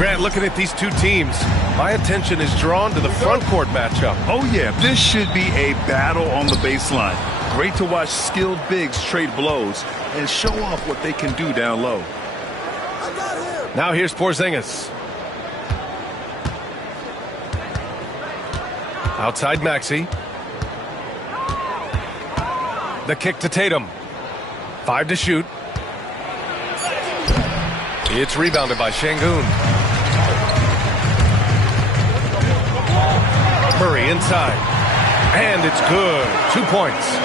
Grant, looking at these two teams, my attention is drawn to the front court matchup. Oh, yeah, this should be a battle on the baseline. Great to watch skilled bigs trade blows and show off what they can do down low. Now here's Porzingis. Outside Maxey. The kick to Tatum. 5 to shoot. It's rebounded by Şengün. Murray inside. And it's good. 2 points.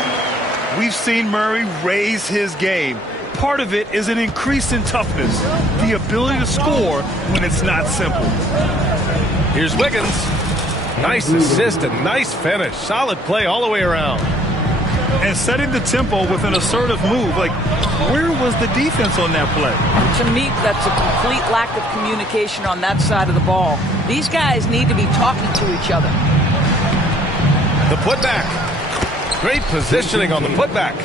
We've seen Murray raise his game. Part of it is an increase in toughness, the ability to score when it's not simple. Here's Wiggins. Nice assist and nice finish. Solid play all the way around. And setting the tempo with an assertive move. Like, where was the defense on that play? To me, that's a complete lack of communication on that side of the ball. These guys need to be talking to each other. The putback. Great positioning on the putback.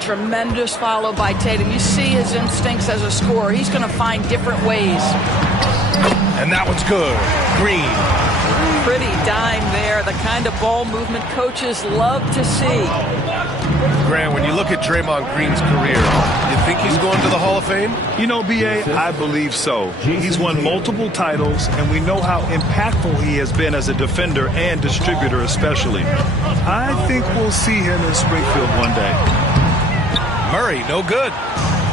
Tremendous follow by Tatum. You see his instincts as a scorer. He's going to find different ways. And that one's good. Green. Pretty dime there. The kind of ball movement coaches love to see. Grant, when you look at Draymond Green's career, you think he's going to the Hall of Fame? You know, B.A., I believe so. He's won multiple titles, and we know how impactful he has been as a defender and distributor especially. I think we'll see him in Springfield one day. Murray, no good.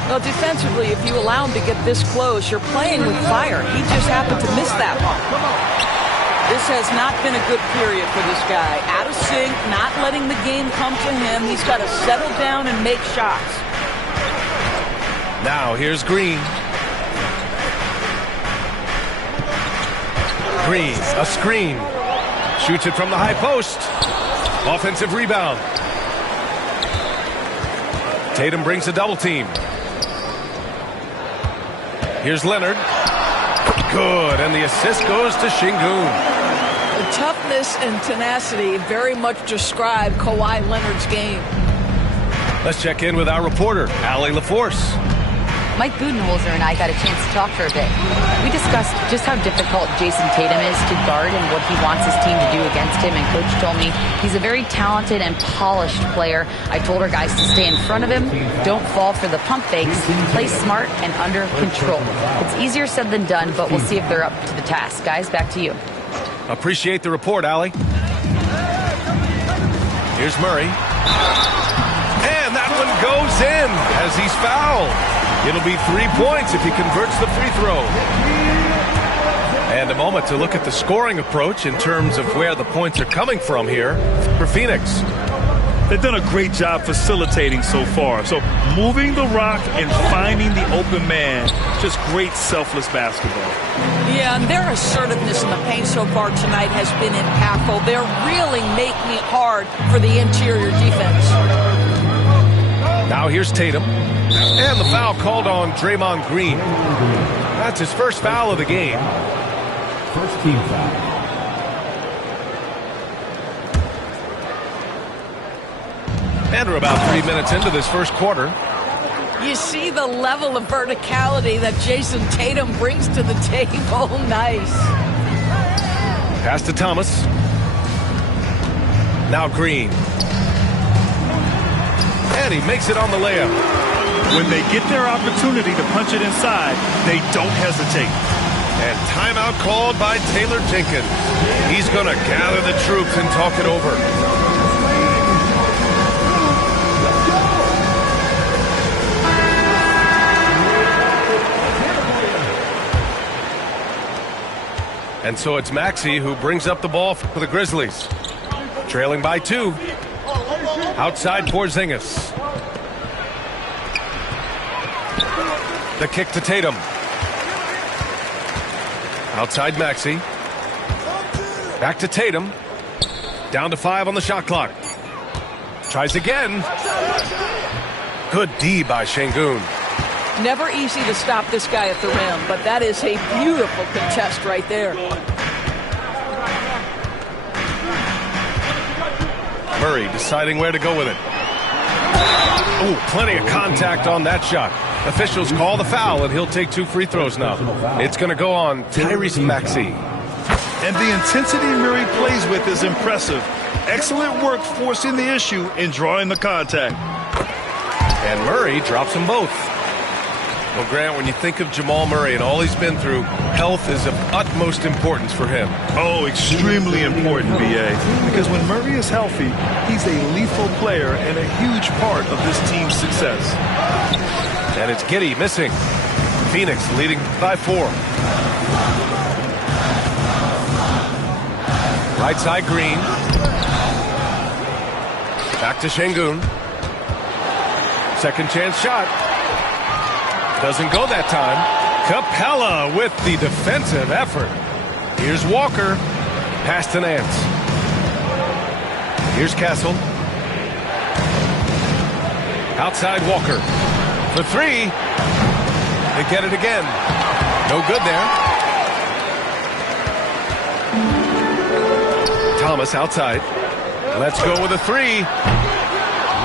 Well, defensively, if you allow him to get this close, you're playing with fire. He just happened to miss that one. This has not been a good period for this guy. Out of sync, not letting the game come to him. He's got to settle down and make shots. Now here's Green. Green, a screen. Shoots it from the high post. Offensive rebound. Tatum brings a double team. Here's Leonard. Good, and the assist goes to Şengün. The toughness and tenacity very much describe Kawhi Leonard's game. Let's check in with our reporter, Allie LaForce. Mike Budenholzer and I got a chance to talk for a bit. We discussed just how difficult Jason Tatum is to guard and what he wants his team to do against him. And Coach told me he's a very talented and polished player. I told our guys to stay in front of him, don't fall for the pump fakes, play smart and under control. It's easier said than done, but we'll see if they're up to the task. Guys, back to you. Appreciate the report, Allie. Here's Murray. And that one goes in as he's fouled. It'll be 3 points if he converts the free throw. And a moment to look at the scoring approach in terms of where the points are coming from here for Phoenix. They've done a great job facilitating so far. So moving the rock and finding the open man, just great selfless basketball. Yeah, and their assertiveness in the paint so far tonight has been impactful. They're really making it hard for the interior defense. Now here's Tatum. And the foul called on Draymond Green. That's his first foul of the game. First team foul. And we're about 3 minutes into this first quarter. You see the level of verticality that Jason Tatum brings to the table. Nice. Pass to Thomas. Now Green. And he makes it on the layup. When they get their opportunity to punch it inside, they don't hesitate. And timeout called by Taylor Jenkins. He's going to gather the troops and talk it over. And so it's Maxey who brings up the ball for the Grizzlies. Trailing by 2. Outside Porzingis. The kick to Tatum. Outside Maxey. Back to Tatum. Down to 5 on the shot clock. Tries again. Good D by Şengün. Never easy to stop this guy at the rim, but that is a beautiful contest right there. Murray deciding where to go with it. Oh, plenty of contact on that shot. Officials call the foul, and he'll take 2 free throws now. It's going to go on Tyrese Maxey. And the intensity Murray plays with is impressive. Excellent work forcing the issue and drawing the contact. And Murray drops them both. Well, Grant, when you think of Jamal Murray and all he's been through, health is of utmost importance for him. Oh, extremely important, B.A. Because when Murray is healthy, he's a lethal player and a huge part of this team's success. And it's Giddey missing. Phoenix leading by 4. Right side Green. Back to Şengün. Second chance shot. Doesn't go that time. Capella with the defensive effort. Here's Walker. Pass to Nance. Here's Castle. Outside Walker. For 3. They get it again. No good there. Thomas outside. Let's go with a 3.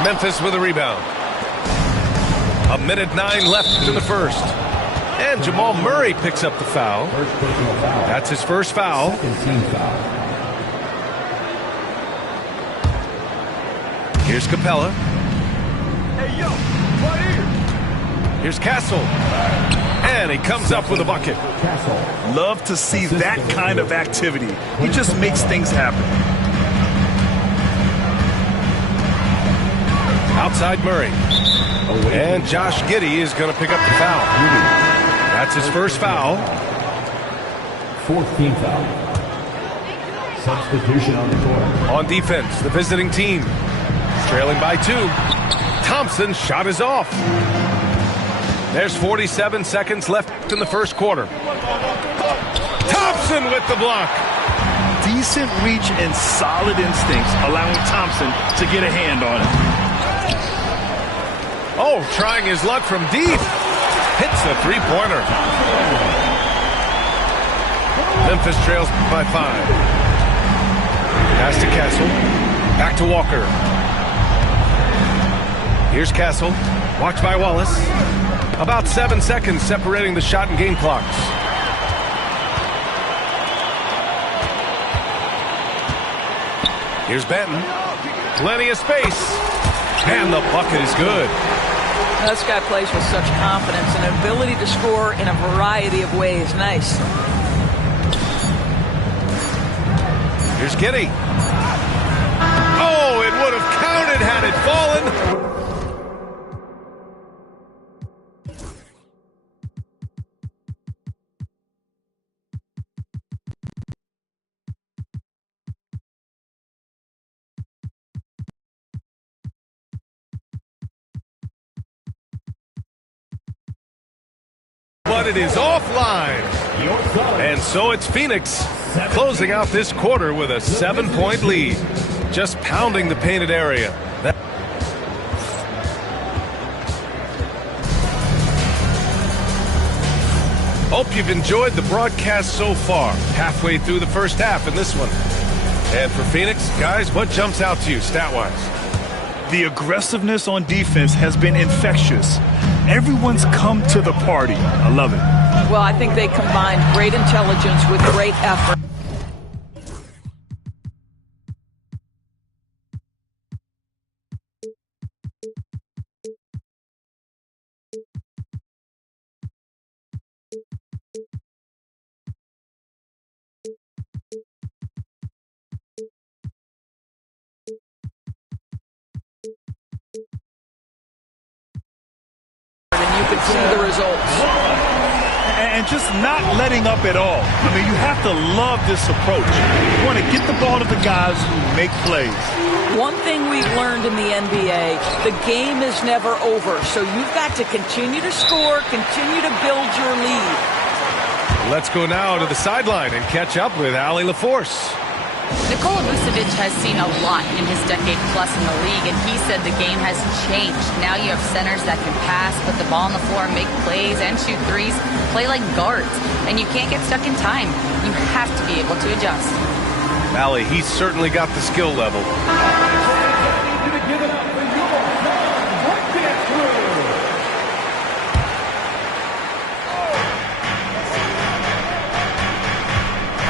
Memphis with a rebound. 1:09 left in the first. And Jamal Murray picks up the foul. That's his first foul. Here's Capella. Hey, yo, right here. Here's Castle. And he comes up with a bucket. Love to see that kind of activity. He just makes things happen. Outside Murray. And Josh Giddey is going to pick up the foul. That's his first foul. 4th team foul. Substitution on the court. On defense, the visiting team. Trailing by 2. Thompson's shot is off. There's 47 seconds left in the first quarter. Thompson with the block. Decent reach and solid instincts, allowing Thompson to get a hand on it. Oh, trying his luck from deep. Hits the 3-pointer. Memphis trails by 5. Pass to Castle. Back to Walker. Here's Castle. Watched by Wallace. About 7 seconds separating the shot and game clocks. Here's Benton. Plenty of space. And the bucket is good. This guy plays with such confidence and an ability to score in a variety of ways. Nice. Here's Giddey. Oh, it would have counted had it fallen. But it is offline. And so it's Phoenix closing out this quarter with a 7-point lead. Just pounding the painted area. Hope you've enjoyed the broadcast so far. Halfway through the first half in this one. And for Phoenix, guys, what jumps out to you stat-wise? The aggressiveness on defense has been infectious. Everyone's come to the party. I love it. Well, I think they combined great intelligence with great effort. You can see the results. And just not letting up at all. I mean, you have to love this approach. You want to get the ball to the guys who make plays. One thing we've learned in the NBA, the game is never over. So you've got to continue to score, continue to build your lead. Let's go now to the sideline and catch up with Allie LaForce. Nikola Vucevic has seen a lot in his decade plus in the league, and he said the game has changed. Now you have centers that can pass, put the ball on the floor, make plays, and shoot threes, play like guards. And you can't get stuck in time. You have to be able to adjust. Allie, he's certainly got the skill level.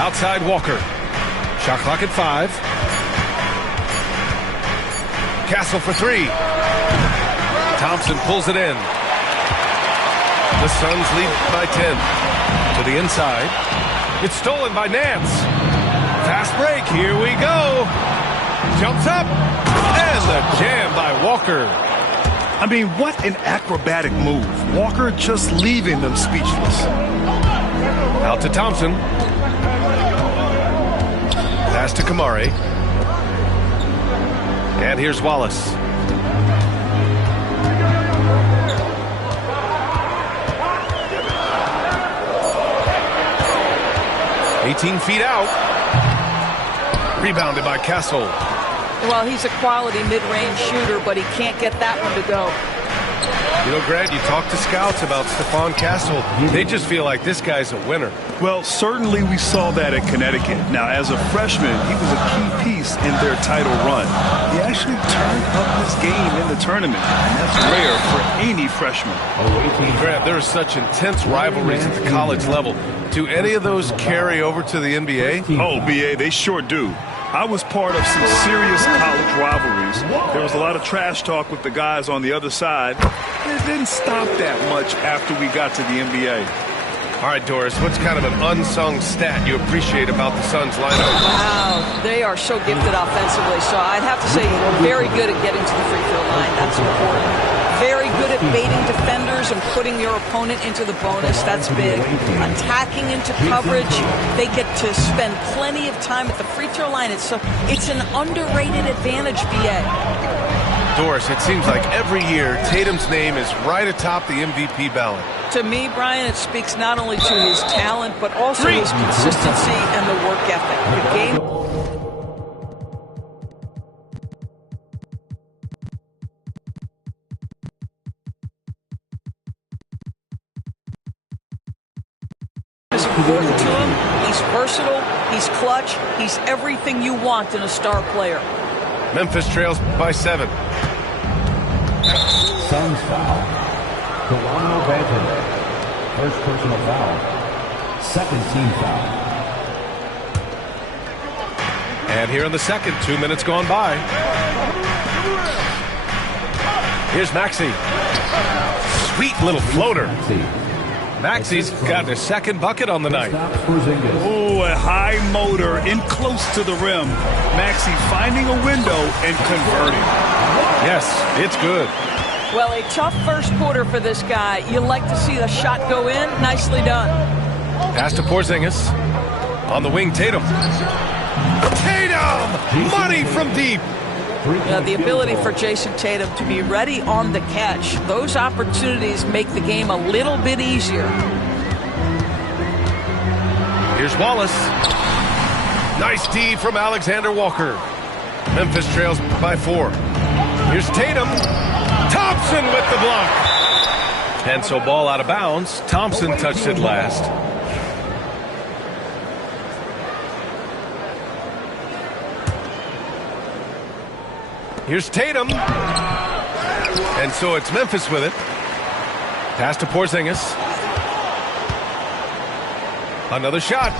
Outside Walker. Shot clock at 5. Castle for 3. Thompson pulls it in. The Suns lead by 10. To the inside. It's stolen by Nance. Fast break. Here we go. Jumps up. And the jam by Walker. I mean, what an acrobatic move. Walker just leaving them speechless. Out to Thompson. Pass to Kamari. And here's Wallace. "18 feet out." Rebounded by Castle. Well, he's a quality mid-range shooter, but he can't get that one to go. You know, Grant, you talk to scouts about Stephon Castle. They just feel like this guy's a winner. Well, certainly we saw that at Connecticut. Now, as a freshman, he was a key piece in their title run. He actually turned up his game in the tournament, and that's rare for any freshman. Grant, there are such intense rivalries at the college level. Do any of those carry over to the NBA? Oh, BA, they sure do. I was part of some serious college rivalries. There was a lot of trash talk with the guys on the other side. It didn't stop that much after we got to the NBA. All right, Doris, what's kind of an unsung stat you appreciate about the Suns lineup? Wow, they are so gifted offensively. So I'd have to say very good at getting to the free throw line. That's important. Very good at baiting defenders and putting your opponent into the bonus. That's big. Attacking into coverage. They get to spend plenty of time at the free throw line. It's an underrated advantage, BA. Doris, it seems like every year Tatum's name is right atop the MVP ballot. To me, Brian, it speaks not only to his talent, but also his consistency and the work ethic. The game is important to him. He's versatile. He's clutch. He's everything you want in a star player. Memphis trails by 7. Suns foul. Delano Banton. First personal foul. Second team foul. And here in the second, 2 minutes gone by. Here's Maxey. Sweet little floater. Maxey's got his second bucket on the night. Oh, a high motor in close to the rim. Maxey finding a window and converting. Yes, it's good. Well, a tough first quarter for this guy. You like to see the shot go in. Nicely done. Pass to Porzingis. On the wing, Tatum. Tatum! Money from deep. The ability for Jason Tatum to be ready on the catch. Those opportunities make the game a little bit easier. Here's Wallace. Nice D from Alexander Walker. Memphis trails by 4. Here's Tatum. Thompson with the block. And so ball out of bounds. Thompson touched it last. Here's Tatum. And so it's Memphis with it. Pass to Porzingis. Another shot.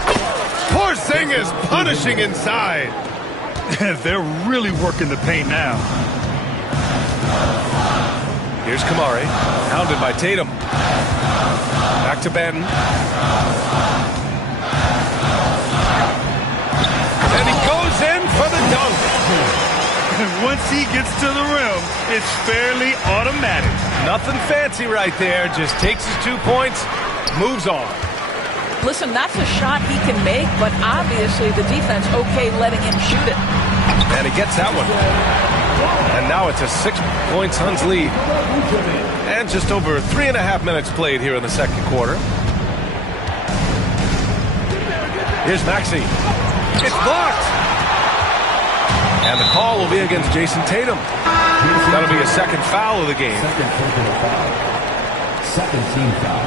Porzingis punishing inside. They're really working the paint now. Here's Kamari. Hounded by Tatum. Back to Banton. And he goes in for the dunk. Once he gets to the rim, it's fairly automatic. Nothing fancy right there. Just takes his 2 points, moves on. Listen, that's a shot he can make, but obviously the defense okay letting him shoot it. And he gets that one. And now it's a 6-point Suns lead. And just over 3.5 minutes played here in the second quarter. Here's Maxey. It's blocked. And the call will be against Jason Tatum. That'll be a second foul of the game. Second personal foul. Second team foul.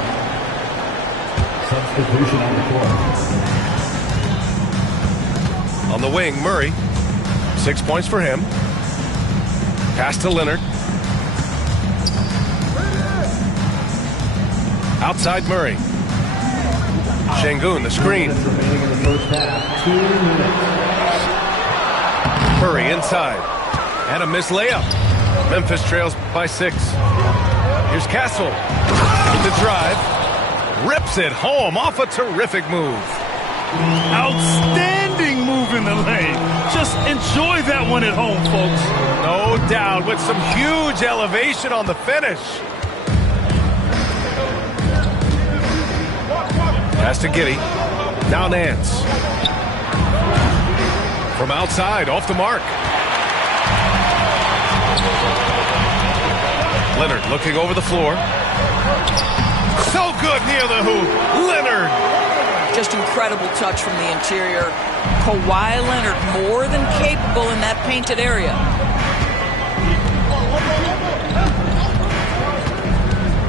Substitution on the court. On the wing, Murray. 6 points for him. Pass to Leonard. Outside Murray. Şengün, the screen. Remaining in the first half, 2 minutes. Curry inside. And a missed layup. Memphis trails by 6. Here's Castle. With the drive. Rips it home off a terrific move. Outstanding move in the lane. Just enjoy that one at home, folks. No doubt, with some huge elevation on the finish. Pass to Giddey. Now Nance. From outside, off the mark. Leonard looking over the floor. So good near the hoop. Leonard. Just incredible touch from the interior. Kawhi Leonard more than capable in that painted area.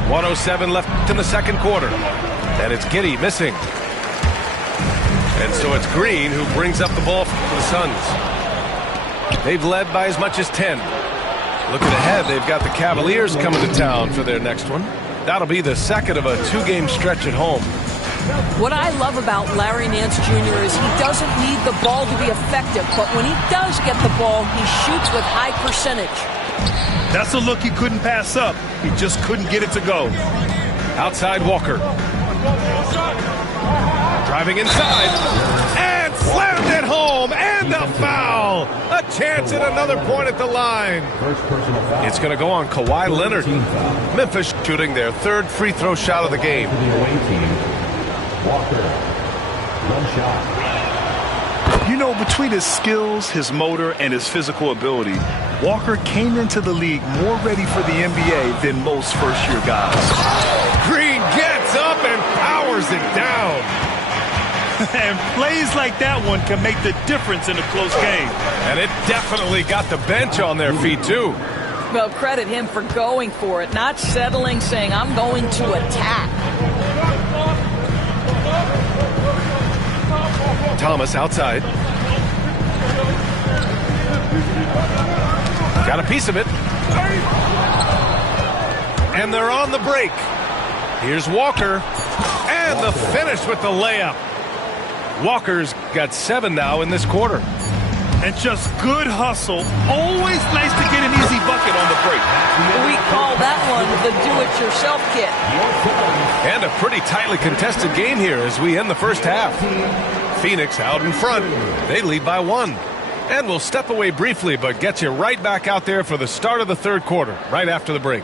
.107 left in the second quarter. And it's Giddey missing. And so it's Green who brings up the ball for the Suns. They've led by as much as 10. Looking ahead, they've got the Cavaliers coming to town for their next one. That'll be the second of a 2-game stretch at home. What I love about Larry Nance Jr. is he doesn't need the ball to be effective, but when he does get the ball, he shoots with high percentage. That's a look he couldn't pass up. He just couldn't get it to go. Outside Walker. Driving inside. And slammed it home. And a foul. A chance at another point at the line. First personal foul. It's going to go on Kawhi Leonard. Team foul. Memphis shooting their third free throw shot of the game. For the away team, Walker. One shot. You know, between his skills, his motor, and his physical ability, Walker came into the league more ready for the NBA than most first-year guys. Green gets up and powers it down. And plays like that one can make the difference in a close game. And it definitely got the bench on their feet, too. Well, credit him for going for it, not settling, saying, I'm going to attack. Thomas outside. Got a piece of it. And they're on the break. Here's Walker. And the finish with the layup. Walker's got 7 now in this quarter. And just good hustle. Always nice to get an easy bucket on the break. We call that one the do-it-yourself kit. And a pretty tightly contested game here as we end the first half. Phoenix out in front. They lead by 1. And we'll step away briefly, but get you right back out there for the start of the third quarter, right after the break.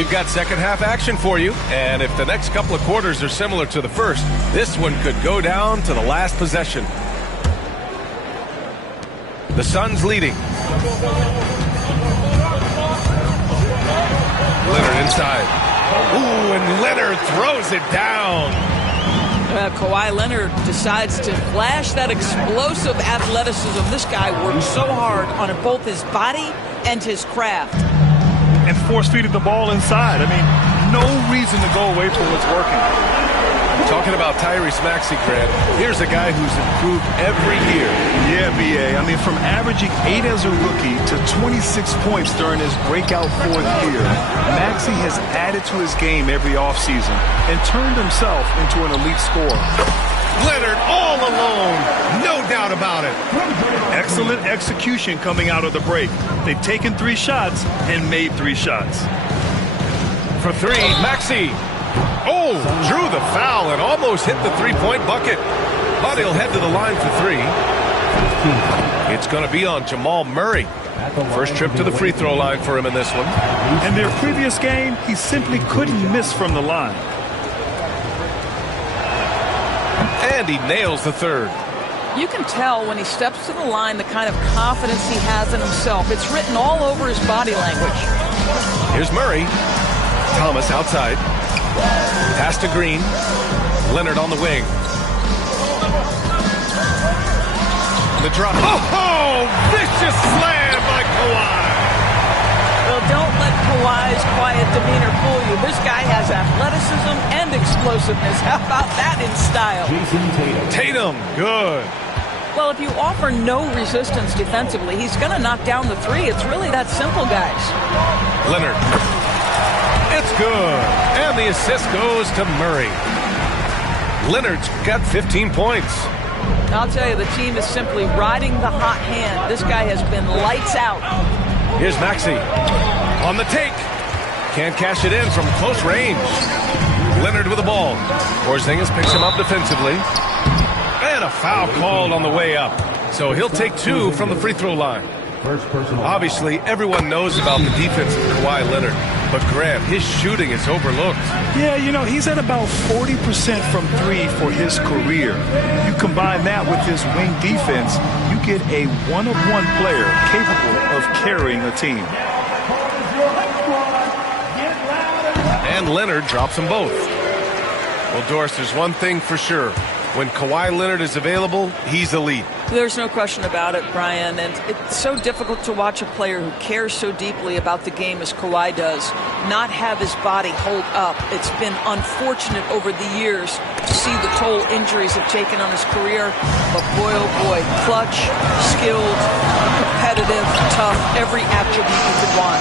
We've got second half action for you, and if the next couple of quarters are similar to the first, this one could go down to the last possession. The Suns leading. Leonard inside. Ooh, and Leonard throws it down. Kawhi Leonard decides to flash that explosive athleticism. This guy works so hard on both his body and his craft. And force-feeding the ball inside. I mean, no reason to go away from what's working. Talking about Tyrese Maxey, Grant, here's a guy who's improved every year. Yeah, B.A. I mean, from averaging 8 as a rookie to 26 points during his breakout 4th year, Maxey has added to his game every offseason and turned himself into an elite scorer. Leonard all alone, no doubt about it. Excellent execution coming out of the break. They've taken 3 shots and made 3 shots. For 3, Maxey. Oh, drew the foul and almost hit the three-point bucket. But he'll head to the line for 3. It's going to be on Jamal Murray. First trip to the free throw line for him in this one. In their previous game, he simply couldn't miss from the line. And he nails the 3rd. You can tell when he steps to the line the kind of confidence he has in himself. It's written all over his body language. Here's Murray. Thomas outside. Pass to Green. Leonard on the wing. The drop. Oh, vicious slam by Kawhi. Well, don't let Kawhi's quiet demeanor fool you. This guy has athleticism and explosiveness. How about that in style? Tatum, good. Well, if you offer no resistance defensively, he's going to knock down the 3. It's really that simple, guys. Leonard. It's good. And the assist goes to Murray. Leonard's got 15 points. I'll tell you, the team is simply riding the hot hand. This guy has been lights out. Here's Maxey. On the take. Can't cash it in from close range. Leonard with the ball. Porzingis picks him up defensively. And a foul called on the way up. So he'll take 2 from the free throw line. Obviously, everyone knows about the defense of Kawhi Leonard. But, Grant, his shooting is overlooked. Yeah, you know, he's at about 40% from 3 for his career. You combine that with his wing defense, you get a one-of-one player capable of carrying a team. And Leonard drops them both. Well, Doris, there's one thing for sure. When Kawhi Leonard is available, he's elite. There's no question about it, Brian. And it's so difficult to watch a player who cares so deeply about the game as Kawhi does not have his body hold up. It's been unfortunate over the years to see the toll injuries have taken on his career. But boy, oh boy, clutch, skilled, competitive, tough, every attribute you could want.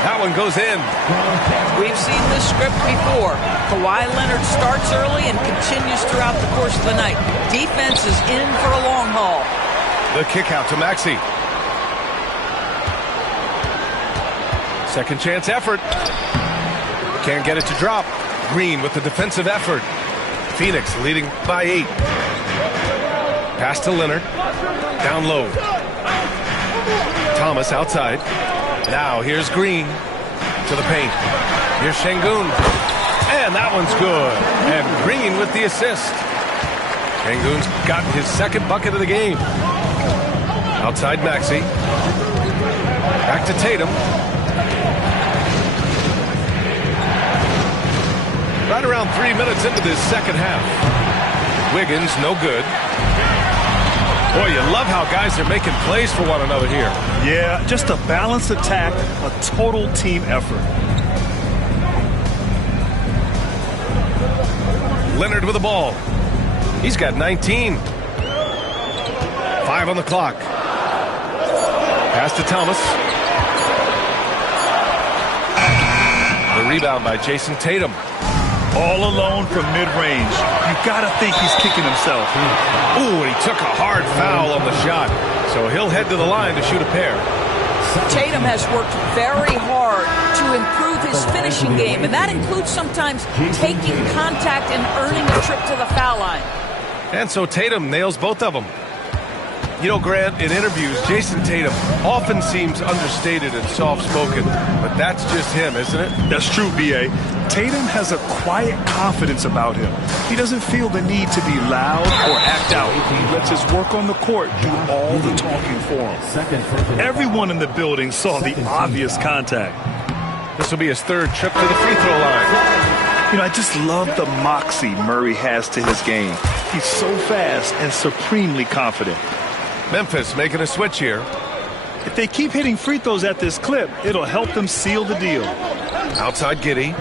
That one goes in. We've seen this script before. Kawhi Leonard starts early and continues throughout the course of the night. Defense is in for a long haul. The kick out to Maxey. Second chance effort. Can't get it to drop. Green with the defensive effort. Phoenix leading by 8. Pass to Leonard. Down low. Thomas outside. Now here's Green to the paint. Here's Şengün. And that one's good. And Green with the assist. Şengün's got his 2nd bucket of the game. Outside Maxey. Back to Tatum. Right around 3 minutes into this second half. Wiggins, no good. Boy, you love how guys are making plays for one another here. Yeah, just a balanced attack, a total team effort. Leonard with the ball. He's got 19. 5 on the clock. Pass to Thomas. The rebound by Jason Tatum. All alone from mid-range. You gotta think he's kicking himself. Ooh, and he took a hard foul on the shot. So he'll head to the line to shoot a pair. Tatum has worked very hard to improve his finishing game, and that includes sometimes taking contact and earning a trip to the foul line. And so Tatum nails both of them. You know, Grant, in interviews, Jason Tatum often seems understated and soft-spoken, but that's just him, isn't it? That's true, B.A. Tatum has a quiet confidence about him. He doesn't feel the need to be loud or act out. He lets his work on the court do all the talking for him. Everyone in the building saw the obvious contact. This will be his third trip to the free throw line. You know, I just love the moxie Murray has to his game. He's so fast and supremely confident. Memphis making a switch here. If they keep hitting free throws at this clip, it'll help them seal the deal. Outside Giddey.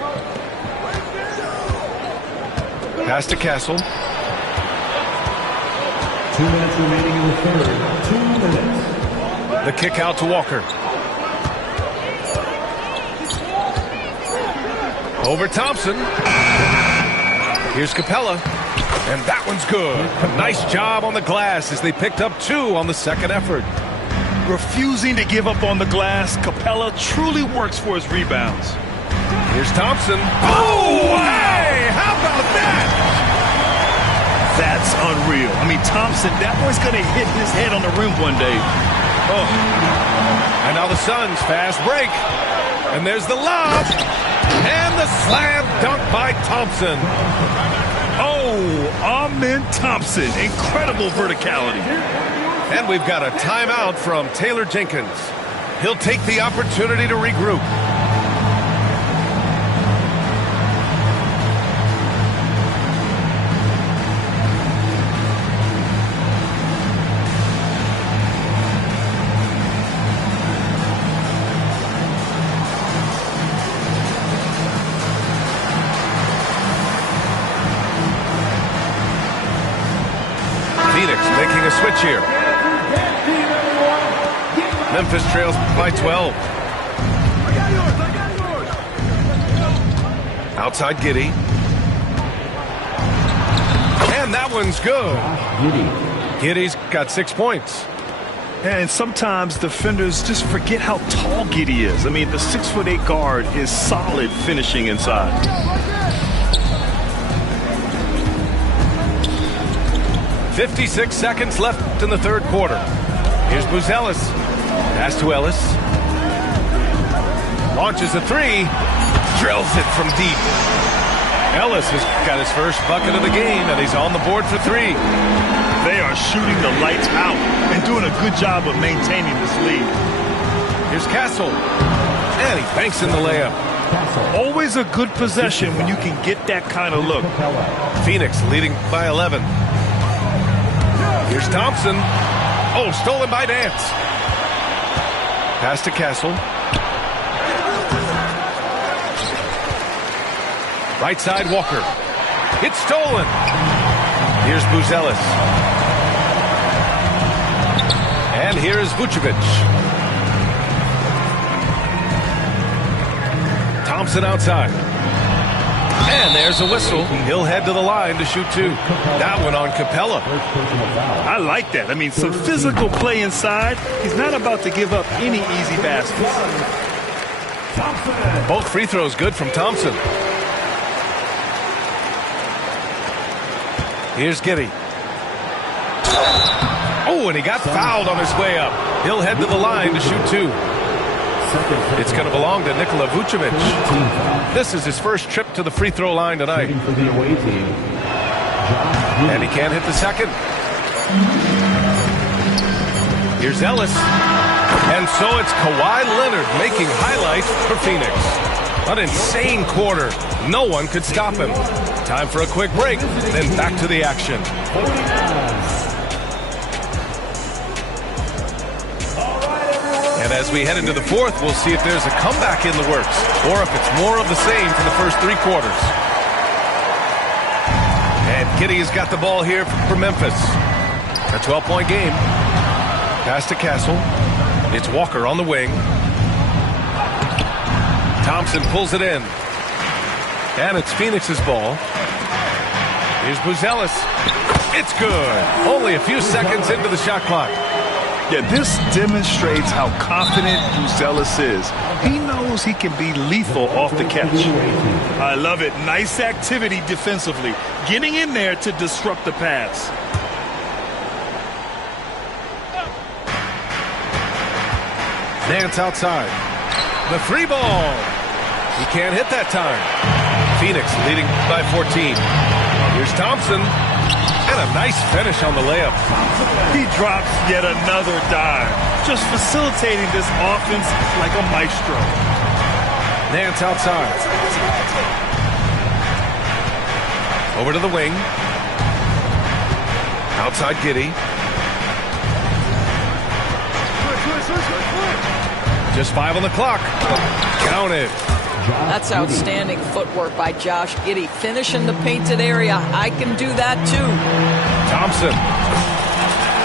Pass to Castle. 2 minutes remaining in the third. 2 minutes. The kick out to Walker. Over Thompson. Here's Capella. And that one's good. A nice job on the glass as they picked up 2 on the second effort. Refusing to give up on the glass, Capella truly works for his rebounds. Here's Thompson. Oh, hey! How about that? That's unreal. I mean, Thompson, that one's going to hit his head on the rim one day. Oh. And now the Suns fast break. And there's the lob. And the slam dunk by Thompson. Oh, Amen Thompson. Incredible verticality. And we've got a timeout from Taylor Jenkins. He'll take the opportunity to regroup. Making a switch here. Memphis trails by 12. Outside Giddey. And that one's good. Giddey's got 6 points. And sometimes defenders just forget how tall Giddey is. I mean, the 6'8" guard is solid finishing inside. 56 seconds left in the third quarter. Here's Buzelis. Pass to Ellis. Launches a 3. Drills it from deep. Ellis has got his first bucket of the game, and he's on the board for 3. They are shooting the lights out and doing a good job of maintaining this lead. Here's Castle. And he banks in the layup. Always a good possession when you can get that kind of look. Phoenix leading by 11. Here's Thompson. Oh, stolen by Nance. Pass to Castle. Right side, Walker. It's stolen. Here's Buzelis. And here's Vucevic. Thompson outside. And there's a whistle. He'll head to the line to shoot 2. That one on Capella. I like that. I mean, some physical play inside. He's not about to give up any easy baskets. Both free throws good from Thompson. Here's Giddey. Oh, and he got fouled on his way up. He'll head to the line to shoot 2. It's going to belong to Nikola Vucevic. This is his first trip to the free throw line tonight. And he can't hit the second. Here's Ellis. And so it's Kawhi Leonard making highlights for Phoenix. An insane quarter. No one could stop him. Time for a quick break, then back to the action. And as we head into the fourth, we'll see if there's a comeback in the works or if it's more of the same for the first 3 quarters. And Giddey's got the ball here for Memphis. A 12-point game. Pass to Castle. It's Walker on the wing. Thompson pulls it in. And it's Phoenix's ball. Here's Buzelis. It's good. Only a few seconds into the shot clock. Yeah, this demonstrates how confident Buzelis is. He knows he can be lethal off the catch. I love it. Nice activity defensively. Getting in there to disrupt the pass. Nance outside. The three ball. He can't hit that time. Phoenix leading by 14. Here's Thompson. And a nice finish on the layup. He drops yet another dive. Just facilitating this offense like a maestro. Nance outside. Over to the wing. Outside Giddey. Just 5 on the clock. Counted. That's outstanding footwork by Josh Giddey. Finishing the painted area. I can do that too. Thompson.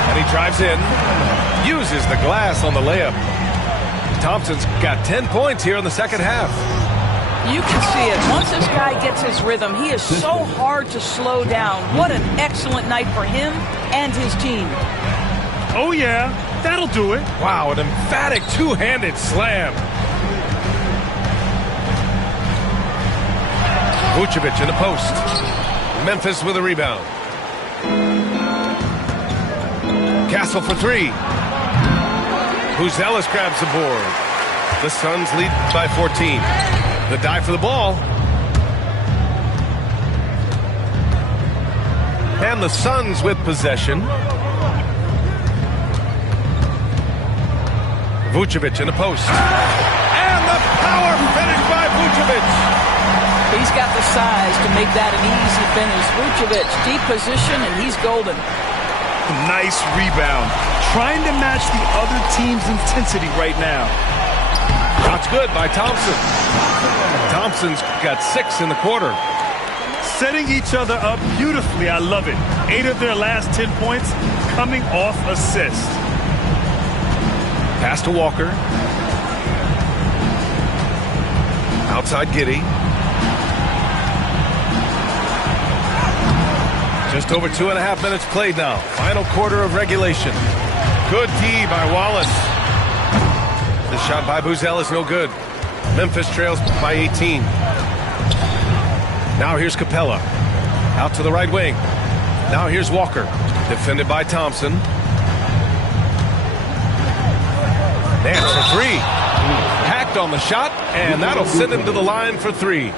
And he drives in. Uses the glass on the layup. Thompson's got 10 points here in the second half. You can see it. Once this guy gets his rhythm, he is so hard to slow down. What an excellent night for him and his team. Oh, yeah. That'll do it. Wow, an emphatic two-handed slam. Vucevic in the post. Memphis with a rebound. Castle for three. Buzelis grabs the board. The Suns lead by 14. The dive for the ball. And the Suns with possession. Vucevic in the post. And the power finish by Vucevic. He's got the size to make that an easy finish. Vucevic, deep position, and he's golden. Nice rebound. Trying to match the other team's intensity right now. Shot's good by Thompson. Thompson's got 6 in the quarter. Setting each other up beautifully. I love it. 8 of their last 10 points coming off assists. Pass to Walker. Outside Giddey. Just over 2.5 minutes played now. Final quarter of regulation. Good D by Wallace. The shot by Buzelis no good. Memphis trails by 18. Now here's Capella. Out to the right wing. Now here's Walker. Defended by Thompson. Nance for three. Hacked on the shot, and that'll send him to the line for three.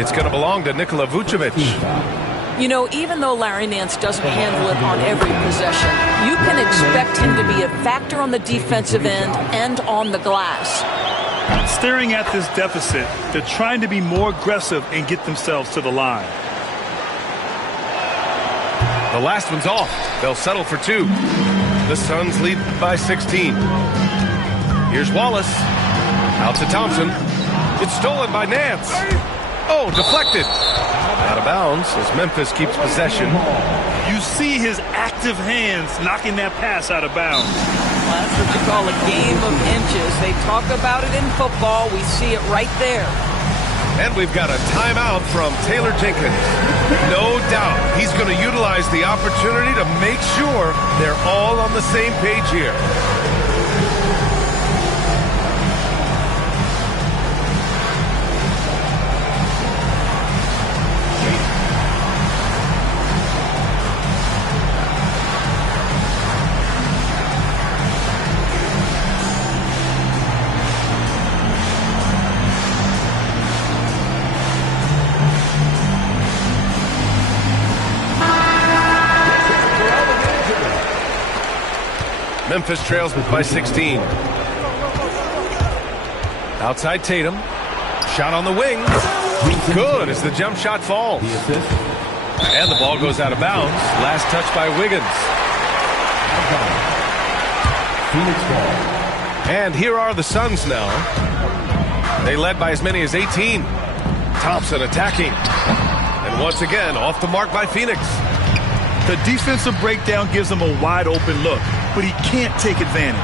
It's going to belong to Nikola Vucevic. You know, even though Larry Nance doesn't handle it on every possession, you can expect him to be a factor on the defensive end and on the glass. Staring at this deficit, they're trying to be more aggressive and get themselves to the line. The last one's off. They'll settle for 2. The Suns lead by 16. Here's Wallace. Out to Thompson. It's stolen by Nance. Oh, deflected. Out of bounds as Memphis keeps possession. You see his active hands knocking that pass out of bounds. Well, that's what you call a game of inches. They talk about it in football. We see it right there. And we've got a timeout from Taylor Jenkins. No doubt he's going to utilize the opportunity to make sure they're all on the same page here. Memphis trails by 16. Outside Tatum. Shot on the wing. Good as the jump shot falls. And the ball goes out of bounds. Last touch by Wiggins. And here are the Suns now. They led by as many as 18. Thompson attacking. And once again, off the mark by Phoenix. The defensive breakdown gives him a wide open look, but he can't take advantage.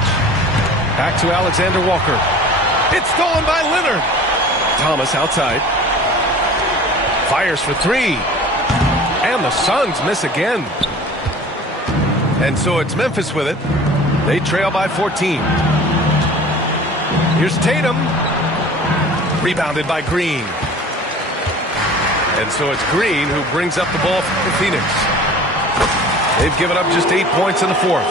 Back to Alexander Walker. It's stolen by Leonard. Thomas outside. Fires for 3. And the Suns miss again. And so it's Memphis with it. They trail by 14. Here's Tatum. Rebounded by Green. And so it's Green who brings up the ball for Phoenix. They've given up just 8 points in the fourth.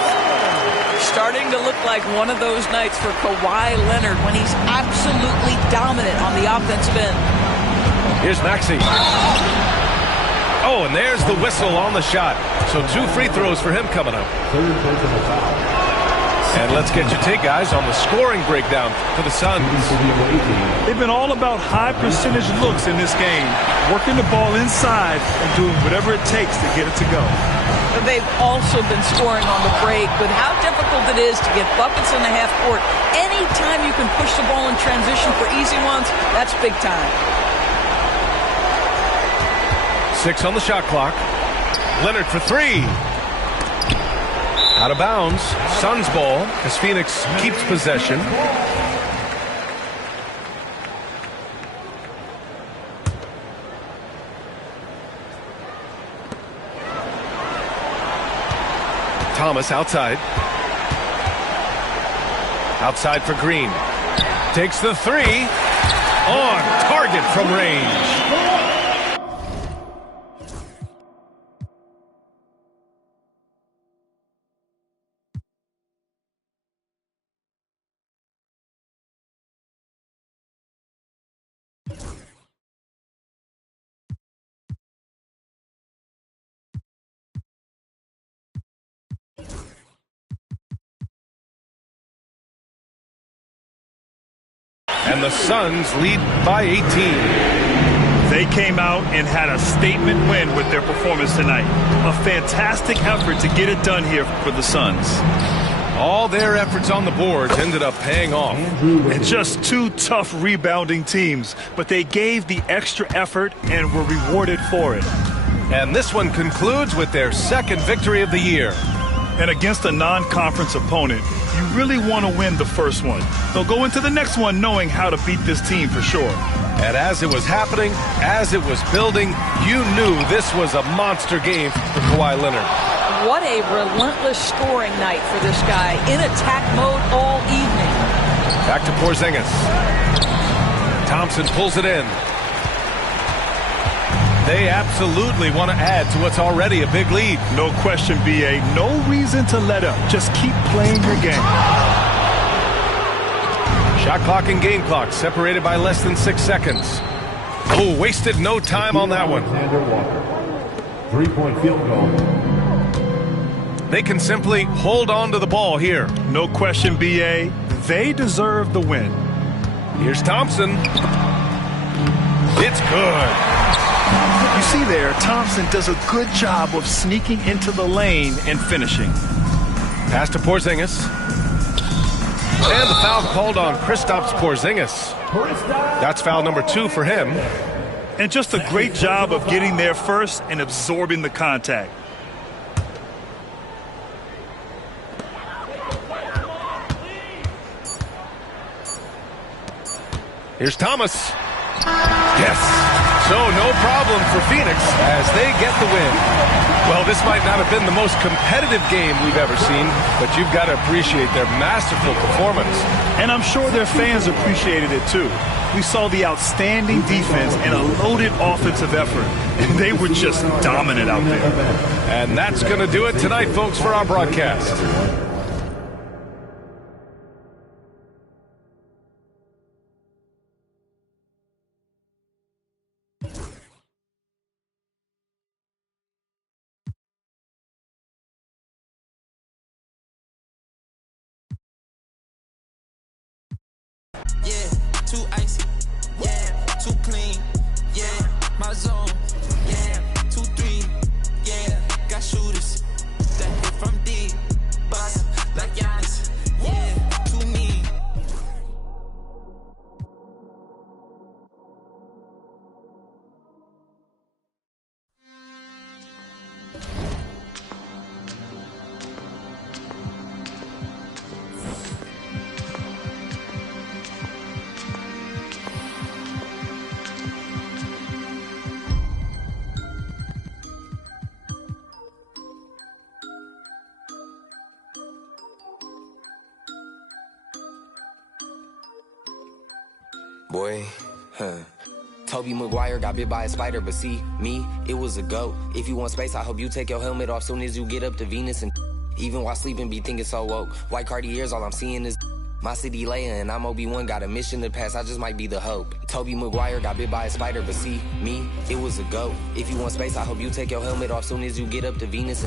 Starting to look like one of those nights for Kawhi Leonard when he's absolutely dominant on the offensive end. Here's Maxey. Oh, and there's the whistle on the shot. So 2 free throws for him coming up. Third personal foul. And let's get your take, guys, on the scoring breakdown for the Suns. They've been all about high percentage looks in this game, working the ball inside and doing whatever it takes to get it to go. They've also been scoring on the break. With how difficult it is to get buckets in the half court, anytime you can push the ball in transition for easy ones, that's big time. 6 on the shot clock. Leonard for 3. Out of bounds. Suns ball as Phoenix keeps possession. Thomas outside. Outside for Green. Takes the 3. On target from range. And the Suns lead by 18. They came out and had a statement win with their performance tonight. A fantastic effort to get it done here for the Suns. All their efforts on the boards ended up paying off. And just 2 tough rebounding teams, but they gave the extra effort and were rewarded for it. And this one concludes with their 2nd victory of the year. And against a non-conference opponent, you really want to win the first one. They'll go into the next one knowing how to beat this team for sure. And as it was happening, as it was building, you knew this was a monster game for Kawhi Leonard. What a relentless scoring night for this guy. In attack mode all evening. Back to Porzingis. Thompson pulls it in. They absolutely want to add to what's already a big lead. No question, B.A. No reason to let up. Just keep playing your game. Shot clock and game clock separated by less than 6 seconds. Oh, wasted no time on that one. Alexander Walker. 3-point field goal. They can simply hold on to the ball here. No question, B.A. They deserve the win. Here's Thompson. It's good. You see there, Thompson does a good job of sneaking into the lane and finishing. Pass to Porzingis. And the foul called on Kristaps Porzingis. That's foul number 2 for him. And just a great job of getting there first and absorbing the contact. Here's Thomas. Yes. So no problem for Phoenix as they get the win. Well, this might not have been the most competitive game we've ever seen, but you've got to appreciate their masterful performance. And I'm sure their fans appreciated it too. We saw the outstanding defense and a loaded offensive effort, and they were just dominant out there. And that's going to do it tonight, folks, for our broadcast. Yeah, too icy. Yeah, too clean. Yeah, my zone. Yeah, 2-3. Yeah, got shooters that hit from deep. Bust like Giannis. Yeah, too mean. Boy, Toby Maguire got bit by a spider, but see, me, it was a goat. If you want space, I hope you take your helmet off soon as you get up to Venus and Even while sleeping, be thinking so woke. White Cartiers, all I'm seeing is my city Leia, and I'm Obi-Wan, got a mission to pass, I just might be the hope. Toby Maguire got bit by a spider, but see, me, it was a go. If you want space, I hope you take your helmet off soon as you get up to Venus.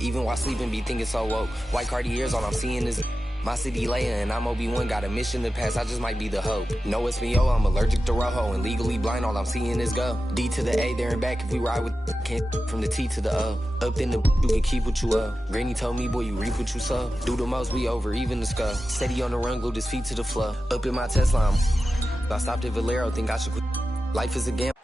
Even while sleeping, be thinking so woke. White Cartiers, all I'm seeing is my city Leia, and I'm Obi-Wan, got a mission to pass, I just might be the hope. No Espanol, I'm allergic to Rojo, and legally blind, all I'm seeing is go. D to the A, there and back, if we ride with can't from the T to the O. Up in the you can keep what you owe. Granny told me, boy, you reap what you sow. Do the most, we over, even the skull. Steady on the run, glued his feet to the floor. Up in my Tesla, I stopped at Valero, think I should quit. Life is a gamble.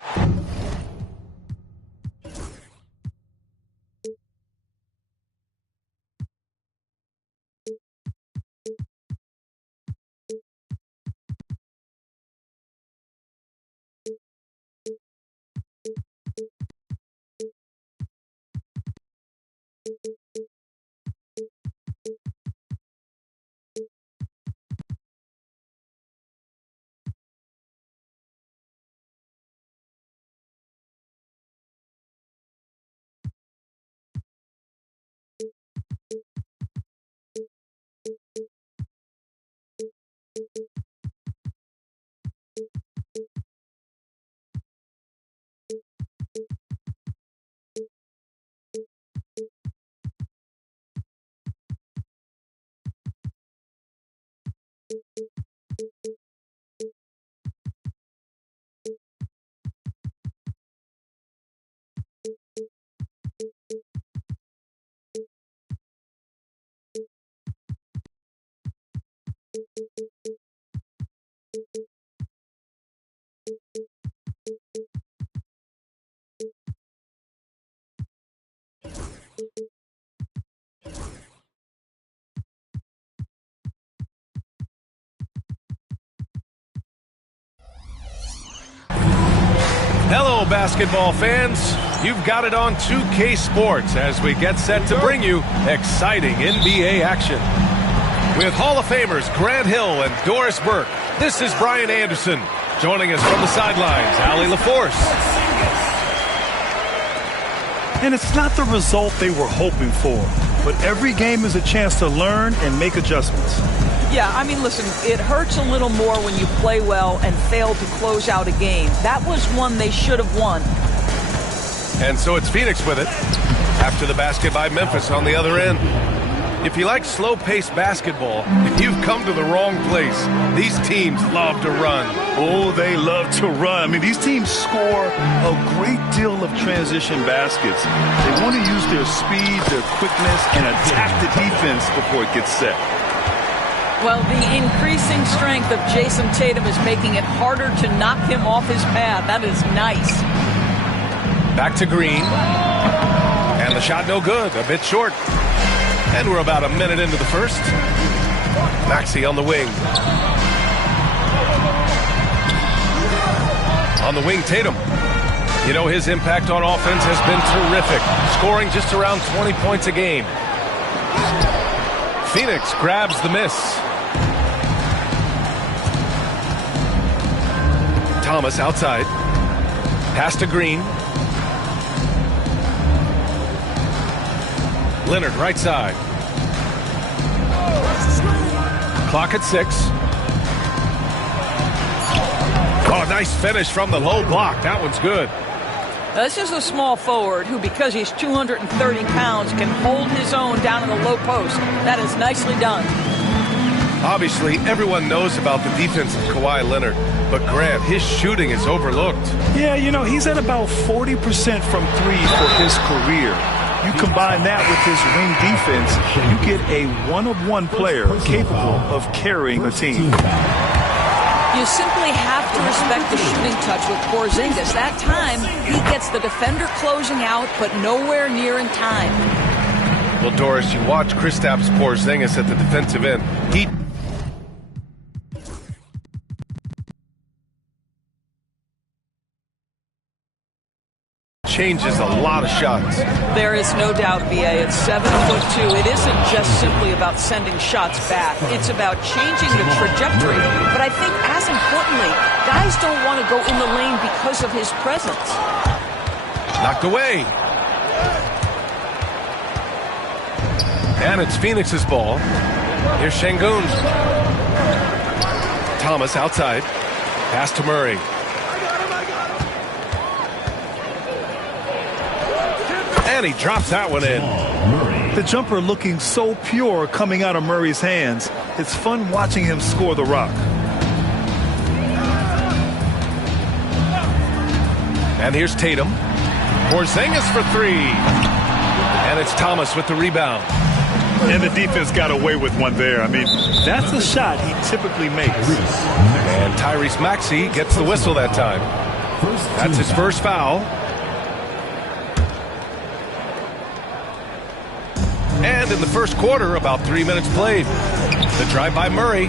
Hello, basketball fans. You've got it on 2K Sports as we get set to bring you exciting NBA action. With Hall of Famers Grant Hill and Doris Burke, this is Brian Anderson. Joining us from the sidelines, Allie LaForce. And it's not the result they were hoping for, but every game is a chance to learn and make adjustments. Yeah, I mean, listen, it hurts a little more when you play well and fail to close out a game. That was one they should have won. And so it's Phoenix with it after the basket by Memphis on the other end. If you like slow-paced basketball, you've come to the wrong place. These teams love to run. Oh, they love to run. I mean, these teams score a great deal of transition baskets. They want to use their speed, their quickness, and attack the defense before it gets set. Well, the increasing strength of Jason Tatum is making it harder to knock him off his path. That is nice. Back to Green. And the shot no good, a bit short. And we're about a minute into the first. Maxey on the wing. On the wing, Tatum. You know, his impact on offense has been terrific, scoring just around 20 points a game. Phoenix grabs the miss. Thomas outside. Pass to Green. Leonard right side. Clock at 6. Oh, nice finish from the low block. That one's good. This is a small forward who, because he's 230 pounds, can hold his own down in the low post. That is nicely done. Obviously, everyone knows about the defense of Kawhi Leonard, but Grant, his shooting is overlooked. Yeah, you know, he's at about 40% from three for his career. You combine that with his wing defense, you get a one-of-one player capable of carrying a team. You simply have to respect the shooting touch with Porzingis. That time, he gets the defender closing out, but nowhere near in time. Well, Doris, you watch Kristaps Porzingis at the defensive end. He changes a lot of shots. There is no doubt, BA. It's 7'2". It isn't just simply about sending shots back. It's about changing the trajectory. But I think, as importantly, guys don't want to go in the lane because of his presence. Knocked away. And it's Phoenix's ball. Here's Şengün. Thomas outside. Pass to Murray. And he drops that one in. The jumper looking so pure coming out of Murray's hands. It's fun watching him score the rock. And here's Tatum. Porzingis for three. And it's Thomas with the rebound. And the defense got away with one there. I mean, that's a shot he typically makes. And Tyrese Maxey gets the whistle that time. That's his first foul. And in the first quarter, about 3 minutes played. The drive by Murray.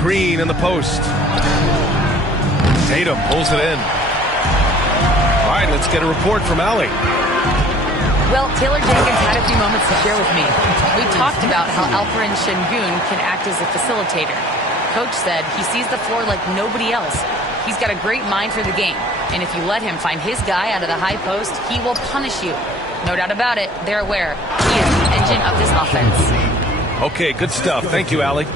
Green in the post. Tatum pulls it in. All right, let's get a report from Allie. Well, Taylor Jenkins had a few moments to share with me. We talked about how Alperen Şengün can act as a facilitator. Coach said he sees the floor like nobody else. He's got a great mind for the game. And if you let him find his guy out of the high post, he will punish you. No doubt about it, they're aware. He is the engine of this offense. Okay, good stuff. Thank you, Allie.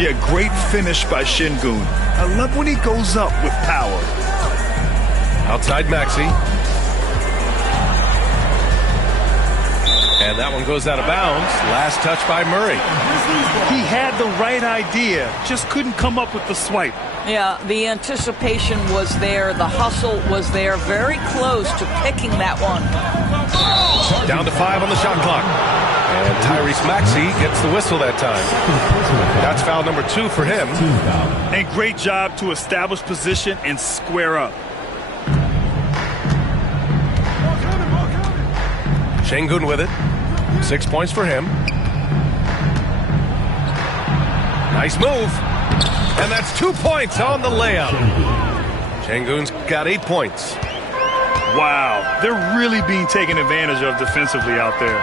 Yeah, great finish by Şengün. I love when he goes up with power. Outside Maxey. And that one goes out of bounds. Last touch by Murray. He had the right idea, just couldn't come up with the swipe. Yeah, the anticipation was there. The hustle was there. Very close to picking that one. Down to 5 on the shot clock. And Tyrese Maxey gets the whistle that time. That's foul number 2 for him. And great job to establish position and square up. Şengün with it. 6 points for him. Nice move. And that's 2 points on the layup. Şengün's got 8 points. Wow, they're really being taken advantage of defensively out there.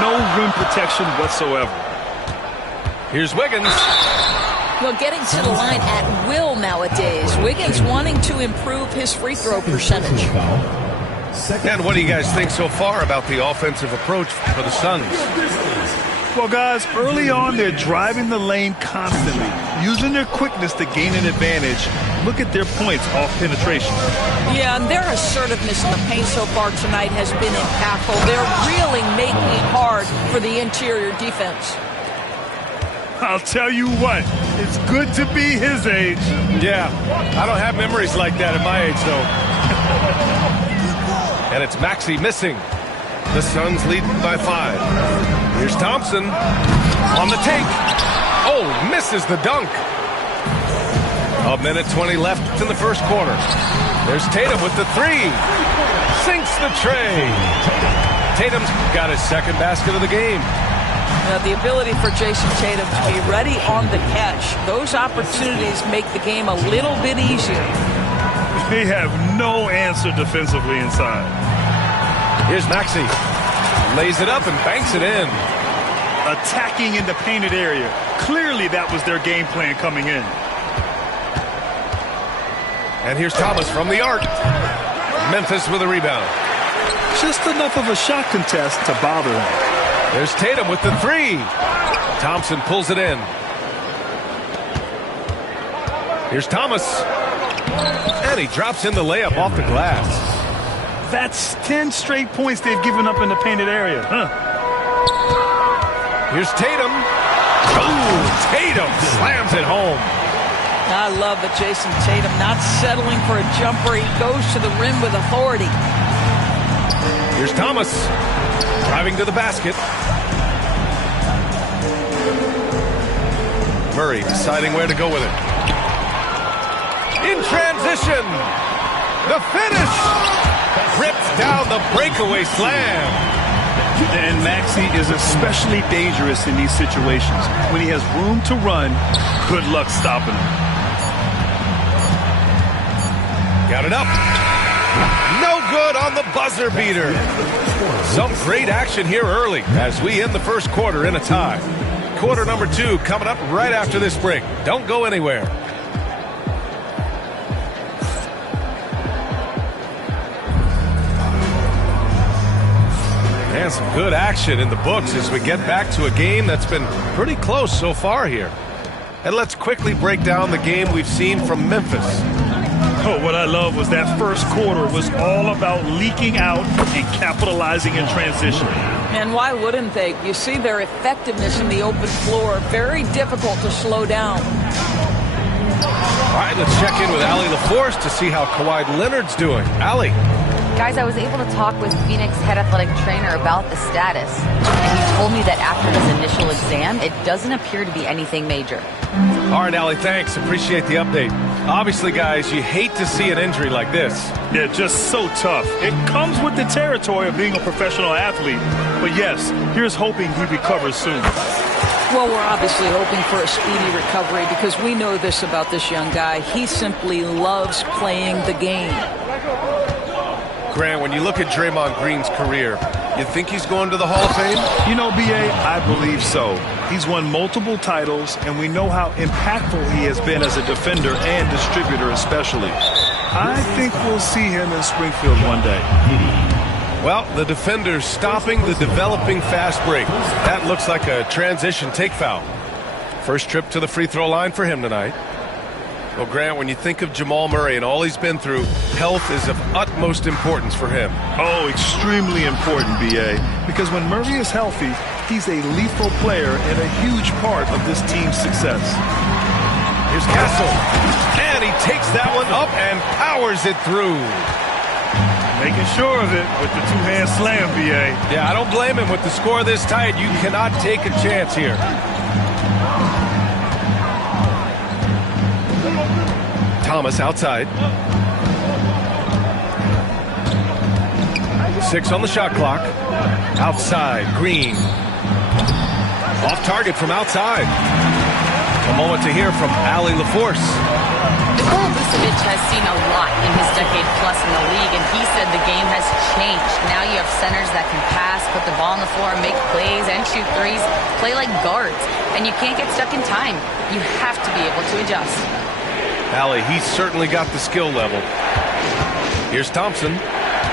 No rim protection whatsoever. Here's Wiggins. Well, getting to the line at will nowadays. Wiggins wanting to improve his free throw percentage. And what do you guys think so far about the offensive approach for the Suns? Well, guys, early on, they're driving the lane constantly, using their quickness to gain an advantage. Look at their points off penetration. Yeah, and their assertiveness in the paint so far tonight has been impactful. They're really making it hard for the interior defense. I'll tell you what, it's good to be his age. Yeah, I don't have memories like that at my age, though. And it's Maxey missing. The Suns lead by 5. Here's Thompson on the take. Oh, misses the dunk. 1:20 left in the first quarter. There's Tatum with the 3. Sinks the tray. Tatum's got his second basket of the game. The ability for Jason Tatum to be ready on the catch. Those opportunities make the game a little bit easier. They have no answer defensively inside. Here's Maxey. Lays it up and banks it in. Attacking in the painted area. Clearly that was their game plan coming in. And here's Thomas from the arc. Memphis with a rebound. Just enough of a shot contest to bother him. There's Tatum with the 3. Thompson pulls it in. Here's Thomas. And he drops in the layup off the glass. That's 10 straight points they've given up in the painted area. Here's Tatum. Oh, Tatum slams it home. I love that Jason Tatum not settling for a jumper. He goes to the rim with authority. Here's Thomas driving to the basket. Murray deciding where to go with it. In transition. The finish. Rips down the breakaway slam. And Maxey is especially dangerous in these situations. When he has room to run, good luck stopping him. Got it up. No good on the buzzer beater. Some great action here early as we end the first quarter in a tie. Quarter number 2 coming up right after this break. Don't go anywhere. And some good action in the books as we get back to a game that's been pretty close so far here. And let's quickly break down the game we've seen from Memphis. Oh, what I love was that first quarter was all about leaking out and capitalizing in transition. And why wouldn't they? You see their effectiveness in the open floor. Very difficult to slow down. All right, let's check in with Allie LaForce to see how Kawhi Leonard's doing. Allie. Guys, I was able to talk with Phoenix head athletic trainer about the status, and he told me that after his initial exam, it doesn't appear to be anything major. All right, Allie, thanks. Appreciate the update. Obviously, guys, you hate to see an injury like this. Yeah, just so tough. It comes with the territory of being a professional athlete. But yes, here's hoping he recovers soon. Well, we're obviously hoping for a speedy recovery because we know this about this young guy. He simply loves playing the game. Grant, when you look at Draymond Green's career, you think he's going to the Hall of Fame? You know, B.A., I believe so. He's won multiple titles, and we know how impactful he has been as a defender and distributor especially. I think we'll see him in Springfield one day. Well, the defender's stopping the developing fast break. That looks like a transition take foul. First trip to the free throw line for him tonight. Well, Grant, when you think of Jamal Murray and all he's been through, health is of utmost importance for him. Oh, extremely important, B.A., because when Murray is healthy, he's a lethal player and a huge part of this team's success. Here's Castle, and he takes that one up and powers it through. Making sure of it with the two-hand slam, B.A. Yeah, I don't blame him with the score this tight. You cannot take a chance here. Thomas outside. 6 on the shot clock. Outside, Green. Off target from outside. A moment to hear from Allie LaForce. Vucevic has seen a lot in his decade plus in the league, and he said the game has changed. Now you have centers that can pass, put the ball on the floor, make plays, and shoot threes, play like guards. And you can't get stuck in time. You have to be able to adjust. Allie, he's certainly got the skill level. Here's Thompson.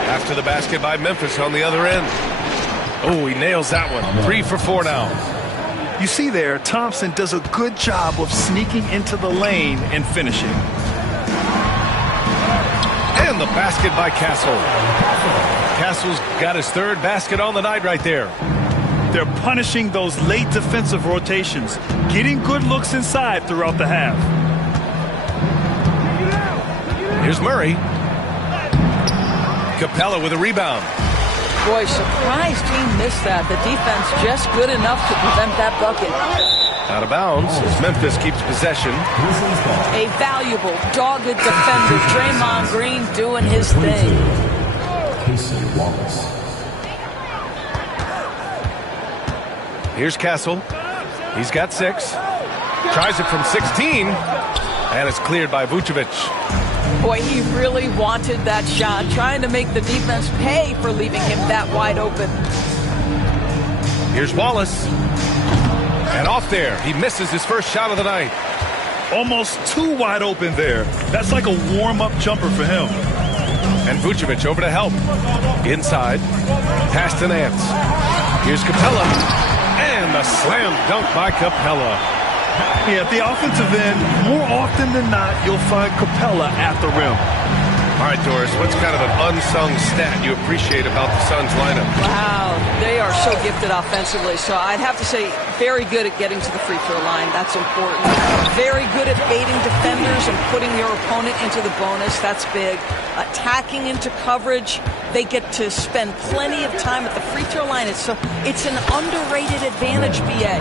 After the basket by Memphis on the other end. Oh, he nails that one. 3 for 4 now. You see there, Thompson does a good job of sneaking into the lane and finishing. And the basket by Castle. Castle's got his 3rd basket on the night right there. They're punishing those late defensive rotations, getting good looks inside throughout the half. Here's Murray. Capella with a rebound. Boy, surprised he missed that. The defense just good enough to prevent that bucket. Out of bounds as Memphis keeps possession. A valuable, dogged defender, Draymond Green doing his thing. Here's Castle. He's got 6. Tries it from 16. And it's cleared by Vucevic. Boy, he really wanted that shot, trying to make the defense pay for leaving him that wide open. Here's Wallace. And off there, he misses his first shot of the night. Almost too wide open there. That's like a warm-up jumper for him. And Vucevic over to help. Inside. Pass to Nance. Here's Capella. And a slam dunk by Capella. Yeah, at the offensive end, more often than not, you'll find Capella at the rim. All right, Doris, what's kind of an unsung stat you appreciate about the Suns lineup? Wow, they are so gifted offensively. So I'd have to say very good at getting to the free throw line. That's important. Very good at baiting defenders and putting your opponent into the bonus. That's big. Attacking into coverage. They get to spend plenty of time at the free throw line. It's an underrated advantage, BA.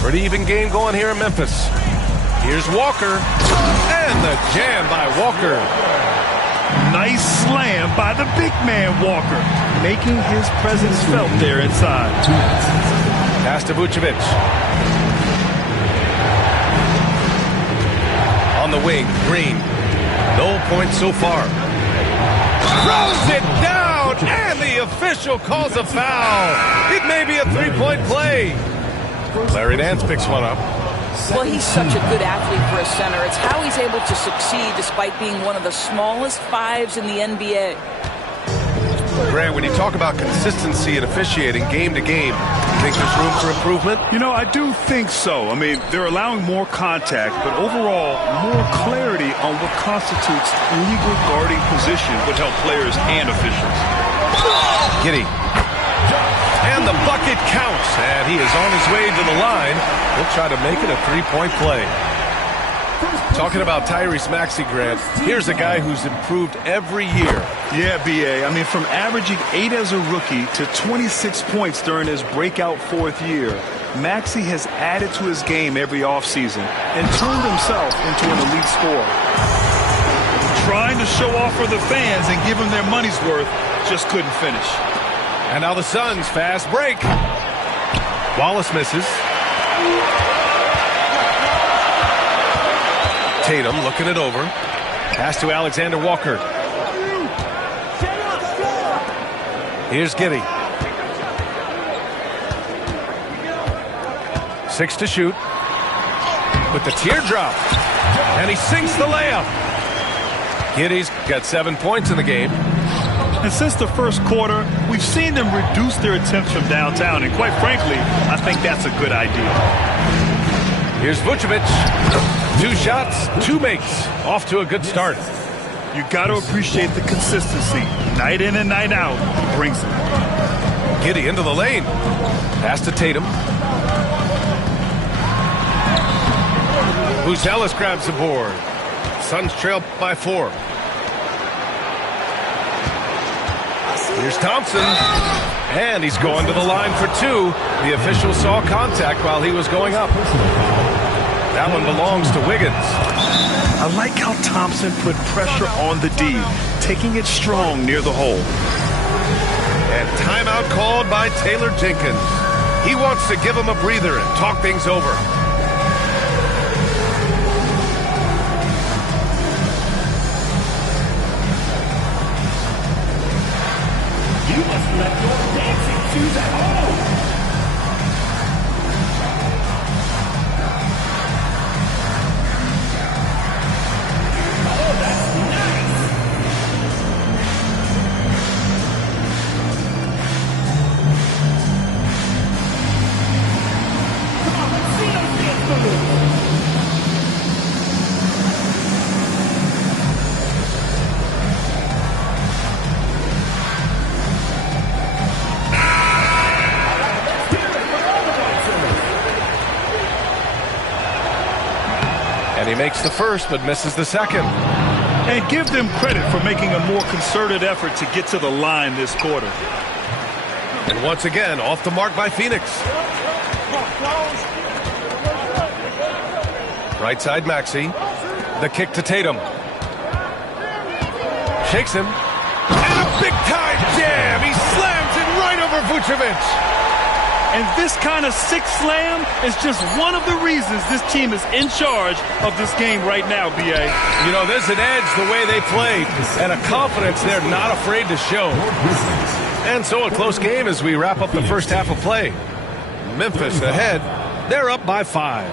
Pretty even game going here in Memphis. Here's Walker. And the jam by Walker. Nice slam by the big man Walker, making his presence felt there inside. Pass to Vucevic. On the wing, Green. No points so far. Throws it down, and the official calls a foul. It may be a three-point play. Larry Nance picks one up. Well, he's such a good athlete for a center. It's how he's able to succeed despite being one of the smallest 5s in the NBA. Grant, Brian, when you talk about consistency and officiating game to game, you think there's room for improvement? You know, I do think so. I mean, they're allowing more contact, but overall, more clarity on what constitutes legal guarding position would help players and officials. Giddey. And the bucket counts, and he is on his way to the line. He'll try to make it a three-point play. Talking about Tyrese Maxey, Grant, here's a guy who's improved every year. Yeah, B.A. I mean, from averaging 8 as a rookie to 26 points during his breakout 4th year, Maxey has added to his game every offseason and turned himself into an elite scorer. Trying to show off for the fans and give them their money's worth, just couldn't finish. And now the Suns, fast break. Wallace misses. Tatum looking it over. Pass to Alexander Walker. Here's Giddey. 6 to shoot. With the teardrop. And he sinks the layup. Giddey's got 7 points in the game. And since the first quarter, we've seen them reduce their attempts from downtown. And quite frankly, I think that's a good idea. Here's Vucevic. 2 shots, 2 makes. Off to a good start. You got to appreciate the consistency. Night in and night out, he brings it. Giddey into the lane. Pass to Tatum. Buzelis grabs the board. Suns trail by 4. Here's Thompson. And he's going to the line for 2. The official saw contact while he was going up. That one belongs to Wiggins. I like how Thompson put pressure on the D, taking it strong near the hole. And timeout called by Taylor Jenkins. He wants to give him a breather and talk things over. You must let your dancing shoes at home. He makes the first, but misses the second. And give them credit for making a more concerted effort to get to the line this quarter. And once again, off the mark by Phoenix. Right side Maxey. The kick to Tatum. Shakes him. And a big-time jam. He slams it right over Vucevic. And this kind of sick slam is just one of the reasons this team is in charge of this game right now, B.A. You know, there's an edge the way they play and a confidence they're not afraid to show. And so a close game as we wrap up the first half of play. Memphis ahead. They're up by 5.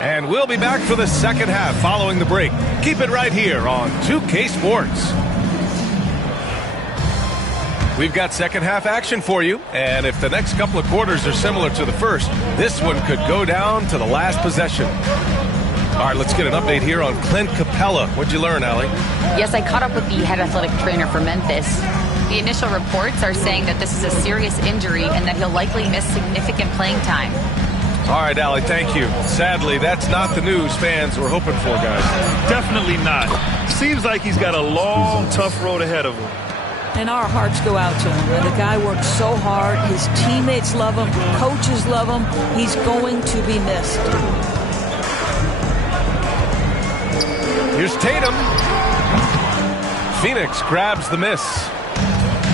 And we'll be back for the second half following the break. Keep it right here on 2K Sports. We've got second half action for you, and if the next couple of quarters are similar to the first, this one could go down to the last possession. All right, let's get an update here on Clint Capella. What'd you learn, Allie? Yes, I caught up with the head athletic trainer for Memphis. The initial reports are saying that this is a serious injury and that he'll likely miss significant playing time. All right, Allie, thank you. Sadly, that's not the news fans were hoping for, guys. Definitely not. Seems like he's got a long, tough road ahead of him. And our hearts go out to him. The guy works so hard. His teammates love him. Coaches love him. He's going to be missed. Here's Tatum. Phoenix grabs the miss.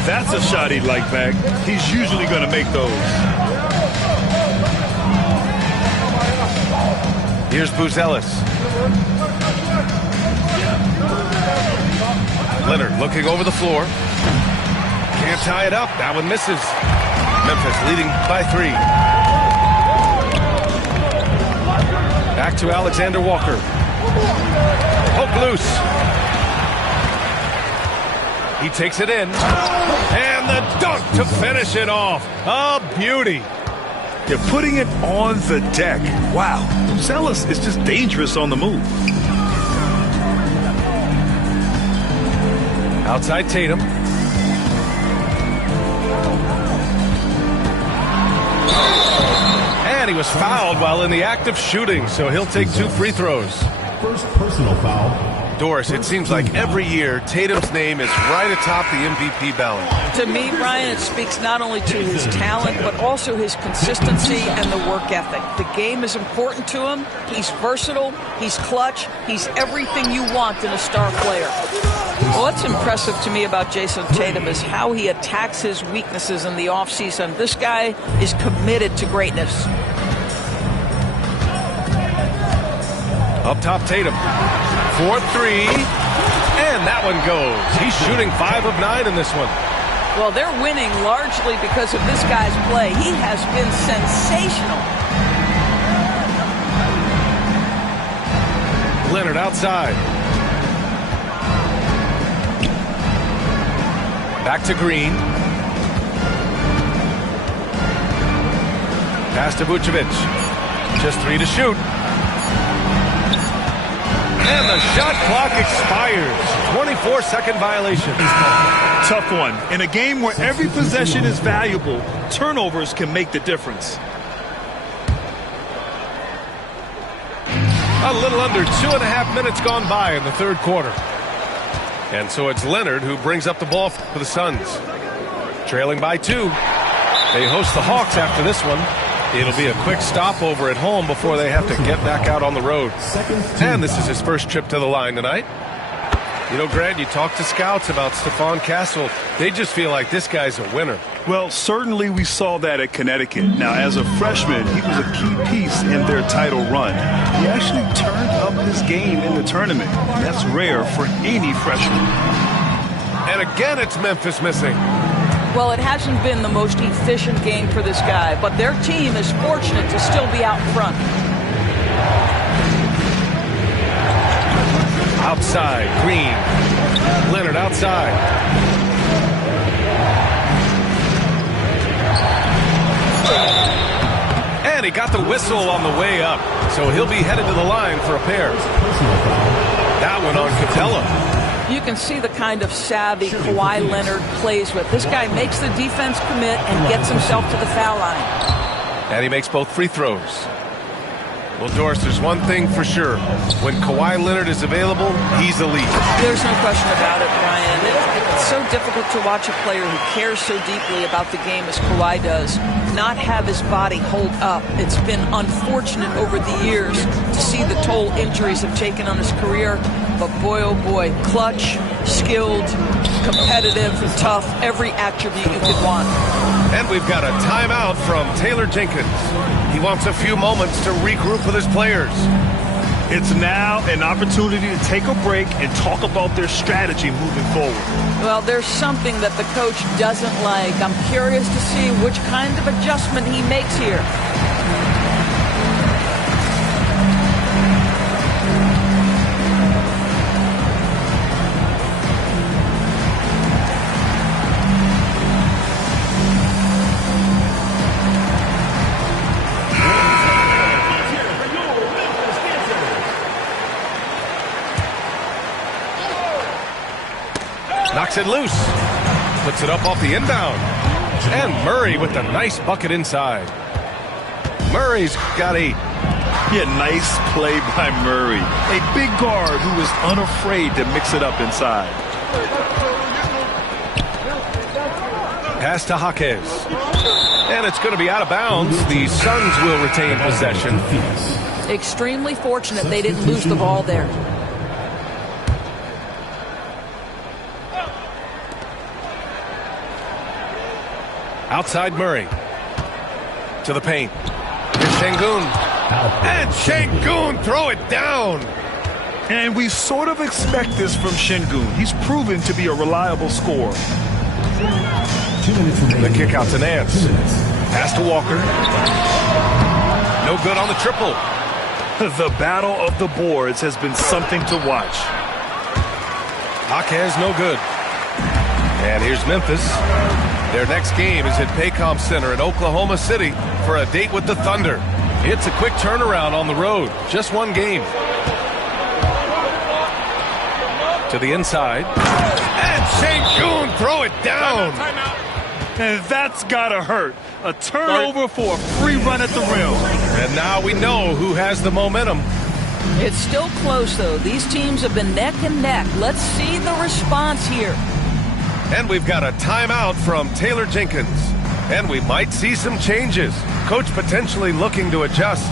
That's a shot he'd like back. He's usually going to make those. Here's Buzelis. Leonard looking over the floor. Can't tie it up. That one misses. Memphis leading by 3. Back to Alexander Walker. Hook loose. He takes it in. And the dunk to finish it off. A beauty. They're putting it on the deck. Wow. Zealous is just dangerous on the move. Outside Tatum. And he was fouled while in the act of shooting, so he'll take 2 free throws. First personal foul. Doris, it seems like every year Tatum's name is right atop the MVP ballot. To me, Brian, it speaks not only to his talent, but also his consistency and the work ethic. The game is important to him. He's versatile. He's clutch. He's everything you want in a star player. What's impressive to me about Jason Tatum is how he attacks his weaknesses in the offseason. This guy is committed to greatness. Up top, Tatum. 4-3. And that one goes. He's shooting 5 of 9 in this one. Well, they're winning largely because of this guy's play. He has been sensational. Leonard outside. Back to Green. Pass to Vucevic. Just 3 to shoot. And the shot clock expires. 24-second violation. Tough one. In a game where every possession is valuable, turnovers can make the difference. A little under 2.5 minutes gone by in the third quarter. And so it's Leonard who brings up the ball for the Suns. Trailing by 2. They host the Hawks after this one. It'll be a quick stopover at home before they have to get back out on the road. And this is his first trip to the line tonight. You know, Grant, you talk to scouts about Stephon Castle. They just feel like this guy's a winner. Well, certainly we saw that at Connecticut. Now, as a freshman, he was a key piece in their title run. He actually turned up his game in the tournament. That's rare for any freshman. And again, it's Memphis missing. Well, it hasn't been the most efficient game for this guy, but their team is fortunate to still be out front. Outside, Green. Leonard outside. And he got the whistle on the way up, so he'll be headed to the line for a pair. That one on Capella. You can see the kind of savvy Kawhi Leonard plays with. This guy makes the defense commit and gets himself to the foul line. And he makes both free throws. Well, Doris, there's one thing for sure. When Kawhi Leonard is available, he's elite. There's no question about it, Brian. It's so difficult to watch a player who cares so deeply about the game as Kawhi does not have his body hold up. It's been unfortunate over the years to see the toll injuries have taken on his career. But boy, oh boy, clutch, skilled, competitive, tough, every attribute you could want. And we've got a timeout from Taylor Jenkins. He wants a few moments to regroup with his players. It's now an opportunity to take a break and talk about their strategy moving forward. Well, there's something that the coach doesn't like. I'm curious to see which kind of adjustment he makes here. Knocks it loose. Puts it up off the inbound. And Murray with the nice bucket inside. Murray's got 8. Yeah, nice play by Murray. A big guard who is unafraid to mix it up inside. Pass to Jaquez. And it's going to be out of bounds. The Suns will retain possession. Extremely fortunate they didn't lose the ball there. Outside Murray. To the paint. Here's Şengün. And Şengün throw it down. And we sort of expect this from Şengün. He's proven to be a reliable scorer. 2 minutes remaining. The kick out to Nance. Pass to Walker. No good on the triple. The battle of the boards has been something to watch. Jaquez no good. And here's Memphis. Their next game is at Paycom Center in Oklahoma City for a date with the Thunder. It's a quick turnaround on the road. Just one game. To the inside. And Sengun throw it down. And that's gotta hurt. A turnover for a free run at the rim. And now we know who has the momentum. It's still close, though. These teams have been neck and neck. Let's see the response here. And we've got a timeout from Taylor Jenkins. And we might see some changes. Coach potentially looking to adjust.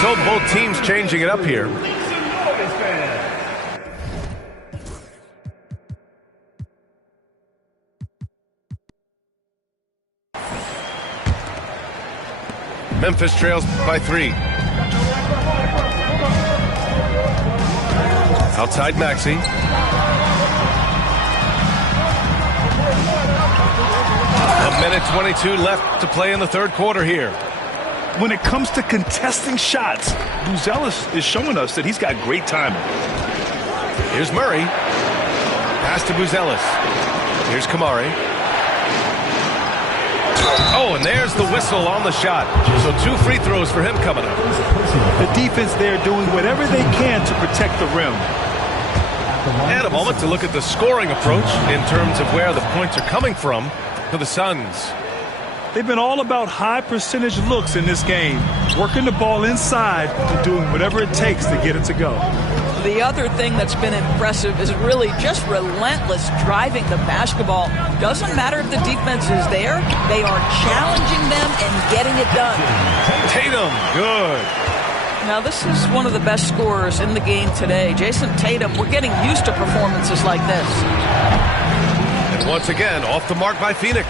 So both teams changing it up here. Memphis trails by 3. Outside Maxey. A minute 22 left to play in the third quarter here. When it comes to contesting shots, Buzelis is showing us that he's got great timing. Here's Murray. Pass to Buzelis. Here's Kamari. Oh, and there's the whistle on the shot. So 2 free throws for him coming up. The defense there doing whatever they can to protect the rim. And a moment to look at the scoring approach in terms of where the points are coming from for the Suns. They've been all about high percentage looks in this game, working the ball inside and doing whatever it takes to get it to go. The other thing that's been impressive is really just relentless driving the basketball. Doesn't matter if the defense is there, they are challenging them and getting it done. Tatum, good. Now, this is one of the best scorers in the game today. Jason Tatum, we're getting used to performances like this. And once again, off the mark by Phoenix.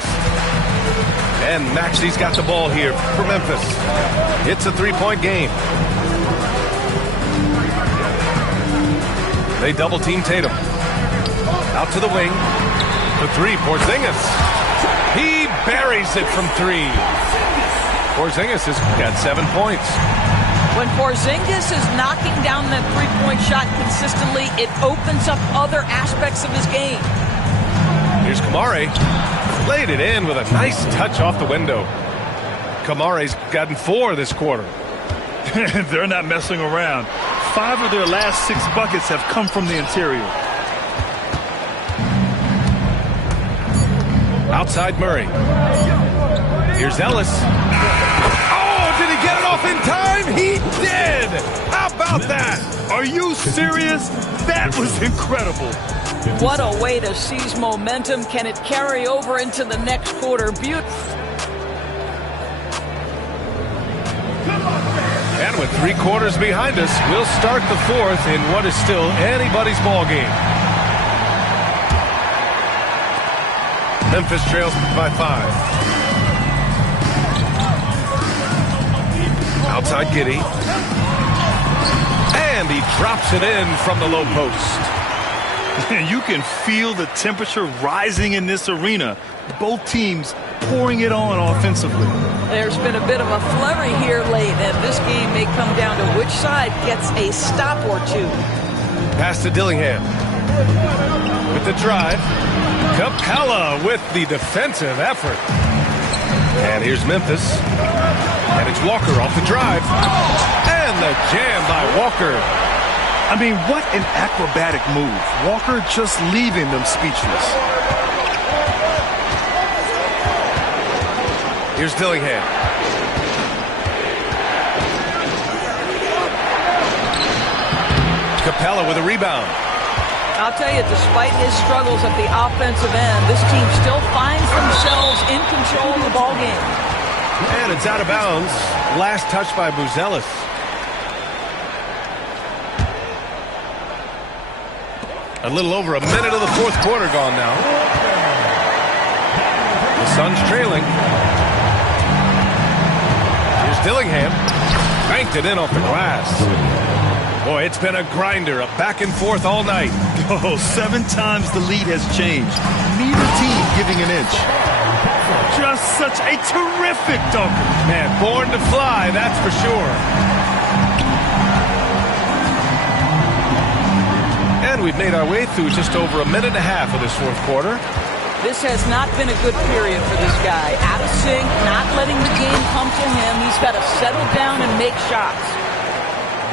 And Maxey's got the ball here for Memphis. It's a 3-point game. They double-team Tatum. Out to the wing. The 3, Porzingis. He buries it from 3. Porzingis has got 7 points. When Porzingis is knocking down that three-point shot consistently, it opens up other aspects of his game. Here's Kamari. Laid it in with a nice touch off the window. Kamari's gotten 4 this quarter. They're not messing around. 5 of their last 6 buckets have come from the interior. Outside Murray. Here's Ellis. Oh, did he get it off in time? He did! How about that? Are you serious? That was incredible. What a way to seize momentum. Can it carry over into the next quarter? Beautiful. And with 3 quarters behind us, we'll start the 4th in what is still anybody's ball game. Memphis trails by 5. Outside Giddey. And he drops it in from the low post. You can feel the temperature rising in this arena. Both teams pouring it on offensively. There's been a bit of a flurry here late, and this game may come down to which side gets a stop or 2. Pass to Dillingham. With the drive. Capella with the defensive effort. And here's Memphis. And it's Walker off the drive. And the jam by Walker. I mean, what an acrobatic move. Walker just leaving them speechless. Here's Dillingham. Capella with a rebound. I'll tell you, despite his struggles at the offensive end, this team still finds themselves in control of the ball game. And it's out of bounds. Last touch by Buzelis. A little over a minute of the 4th quarter gone now. The Suns trailing. Here's Dillingham. Banked it in off the glass. Boy, it's been a grinder, a back and forth all night. Oh, 7 times the lead has changed. Neither team giving an inch. Just such a terrific dunker. Man, born to fly, that's for sure. And we've made our way through just over a minute and a half of this fourth quarter. This has not been a good period for this guy. Out of sync, not letting the game come to him. He's got to settle down and make shots.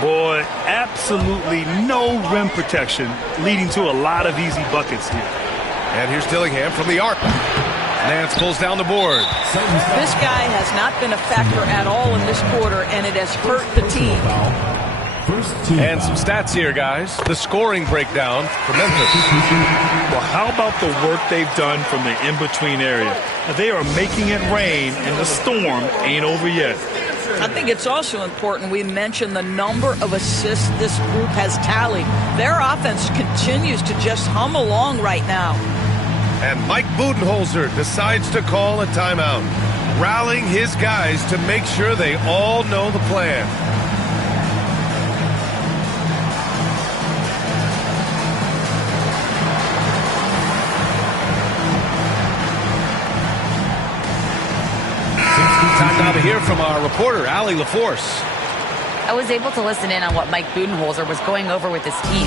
Boy, absolutely no rim protection, leading to a lot of easy buckets here. And here's Dillingham from the arc. Nance pulls down the board. This guy has not been a factor at all in this quarter, and it has hurt the team. And some stats here, guys. The scoring breakdown for Memphis. Well, how about the work they've done from the in-between area? They are making it rain, and the storm ain't over yet. I think it's also important we mention the number of assists this group has tallied. Their offense continues to just hum along right now. And Mike Budenholzer decides to call a timeout, rallying his guys to make sure they all know the plan. Time now to hear from our reporter, Allie LaForce. I was able to listen in on what Mike Budenholzer was going over with his team.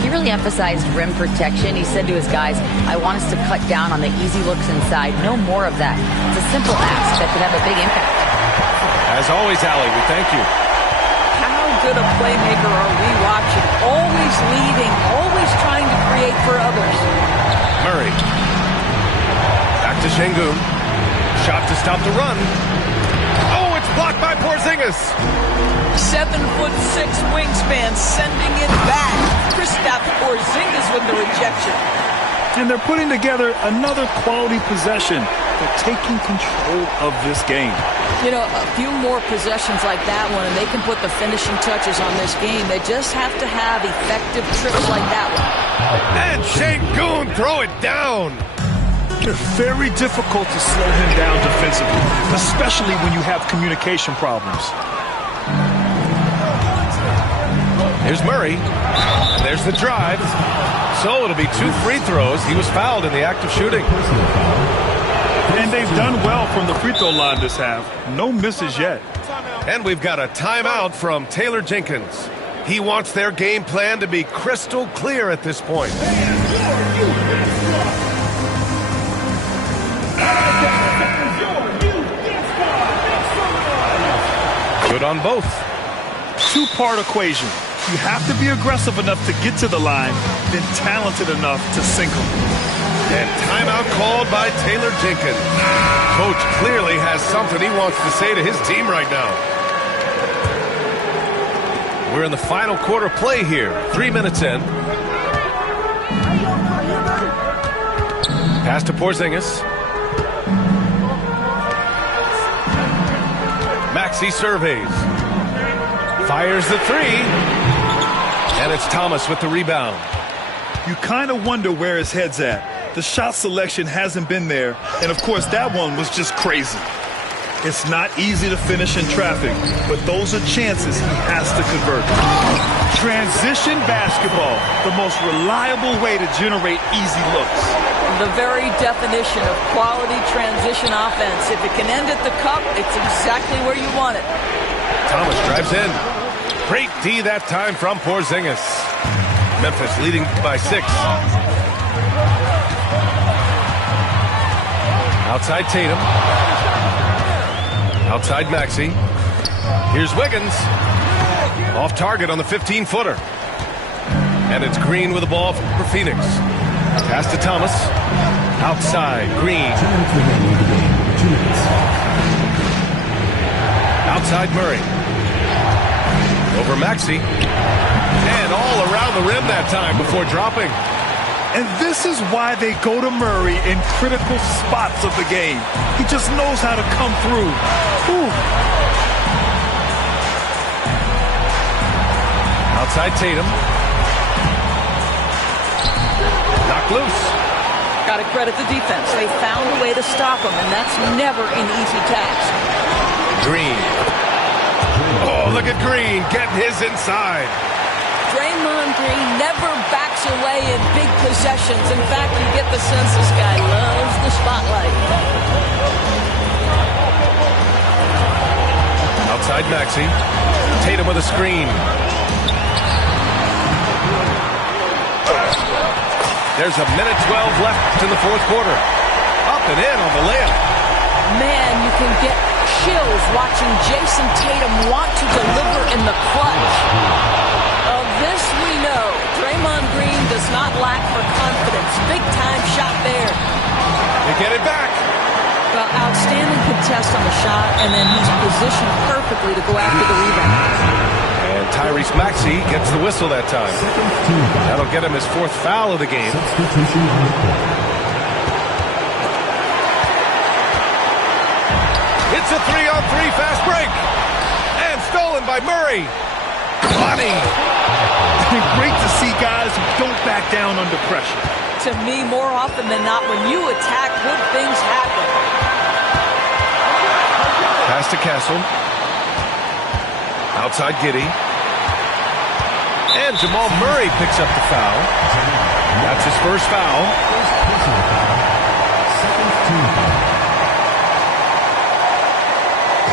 He really emphasized rim protection. He said to his guys, I want us to cut down on the easy looks inside. No more of that. It's a simple ask that could have a big impact. As always, Allie, we thank you. How good a playmaker are we watching? Always leading, always trying to create for others. Murray. Back to Şengün. Shot to stop the run. Oh, it's blocked by Porzingis. 7'6" wingspan, sending it back. Kristaps Porzingis with the rejection. And they're putting together another quality possession. They're taking control of this game. You know, a few more possessions like that one, and they can put the finishing touches on this game. They just have to have effective trips like that one. And Şengün throw it down. It's very difficult to slow him down defensively, especially when you have communication problems. Here's Murray. There's the drive. So it'll be 2 free throws. He was fouled in the act of shooting. And they've done well from the free throw line this half. No misses yet. And we've got a timeout from Taylor Jenkins. He wants their game plan to be crystal clear at this point. Good on both. Two-part equation. You have to be aggressive enough to get to the line, then talented enough to sink them. And timeout called by Taylor Jenkins. Coach clearly has something he wants to say to his team right now. We're in the final quarter play here. 3 minutes in. Pass to Porzingis. Maxey surveys. Fires the three. And it's Thomas with the rebound. You kind of wonder where his head's at. The shot selection hasn't been there. And, of course, that one was just crazy. It's not easy to finish in traffic, but those are chances he has to convert. Transition basketball, the most reliable way to generate easy looks. The very definition of quality transition offense. If it can end at the cup, it's exactly where you want it. Thomas drives in. Great D that time from Porzingis. Memphis leading by 6. Outside Tatum. Outside Maxey. Here's Wiggins. Off target on the 15-footer. And it's Green with the ball for Phoenix. Pass to Thomas. Outside, Green. Outside Murray. Over Maxey. And all around the rim that time before dropping. And this is why they go to Murray in critical spots of the game. He just knows how to come through. Whew. Outside Tatum. Knocked loose. Got to credit the defense. They found a way to stop him, and that's never an easy task. Green. Oh, look at Green getting his inside. Draymond Green never backs away in big possessions. In fact, you get the sense this guy loves the spotlight. Outside Maxey. Tatum with a screen. There's a minute 12 left in the fourth quarter. Up and in on the layup. Man, you can get chills watching Jason Tatum want to deliver in the clutch. Of this we know, Draymond Green does not lack for confidence. Big-time shot there. They get it back. Well, outstanding contest on the shot, and then he's positioned perfectly to go after the rebound. And Tyrese Maxey gets the whistle that time. That'll get him his fourth foul of the game. It's a 3-on-3 fast break. And stolen by Murray. Money. It's been great to see guys who don't back down under pressure. To me, more often than not, when you attack, good things happen. Pass to Castle. Outside Giddey. And Jamal Murray picks up the foul. That's his first foul.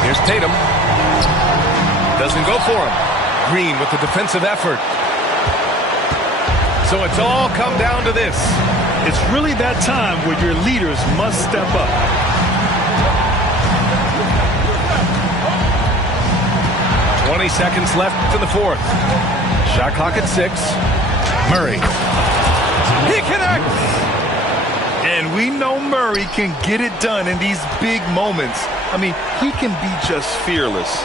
Here's Tatum. Doesn't go for him. Green with the defensive effort. So it's all come down to this. It's really that time where your leaders must step up. $20 seconds left in the fourth. Shot clock at 6. Murray. He connects! And we know Murray can get it done in these big moments. I mean, he can be just fearless.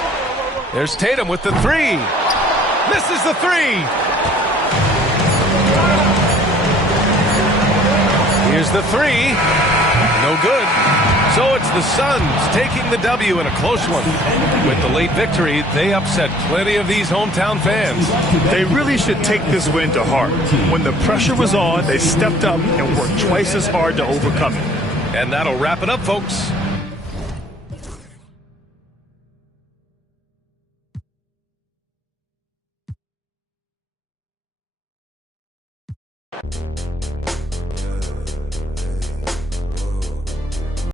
There's Tatum with the 3. Misses the 3. Here's the 3. No good. So it's the Suns taking the W in a close one. With the late victory, they upset plenty of these hometown fans. They really should take this win to heart. When the pressure was on, they stepped up and worked twice as hard to overcome it. And that'll wrap it up, folks.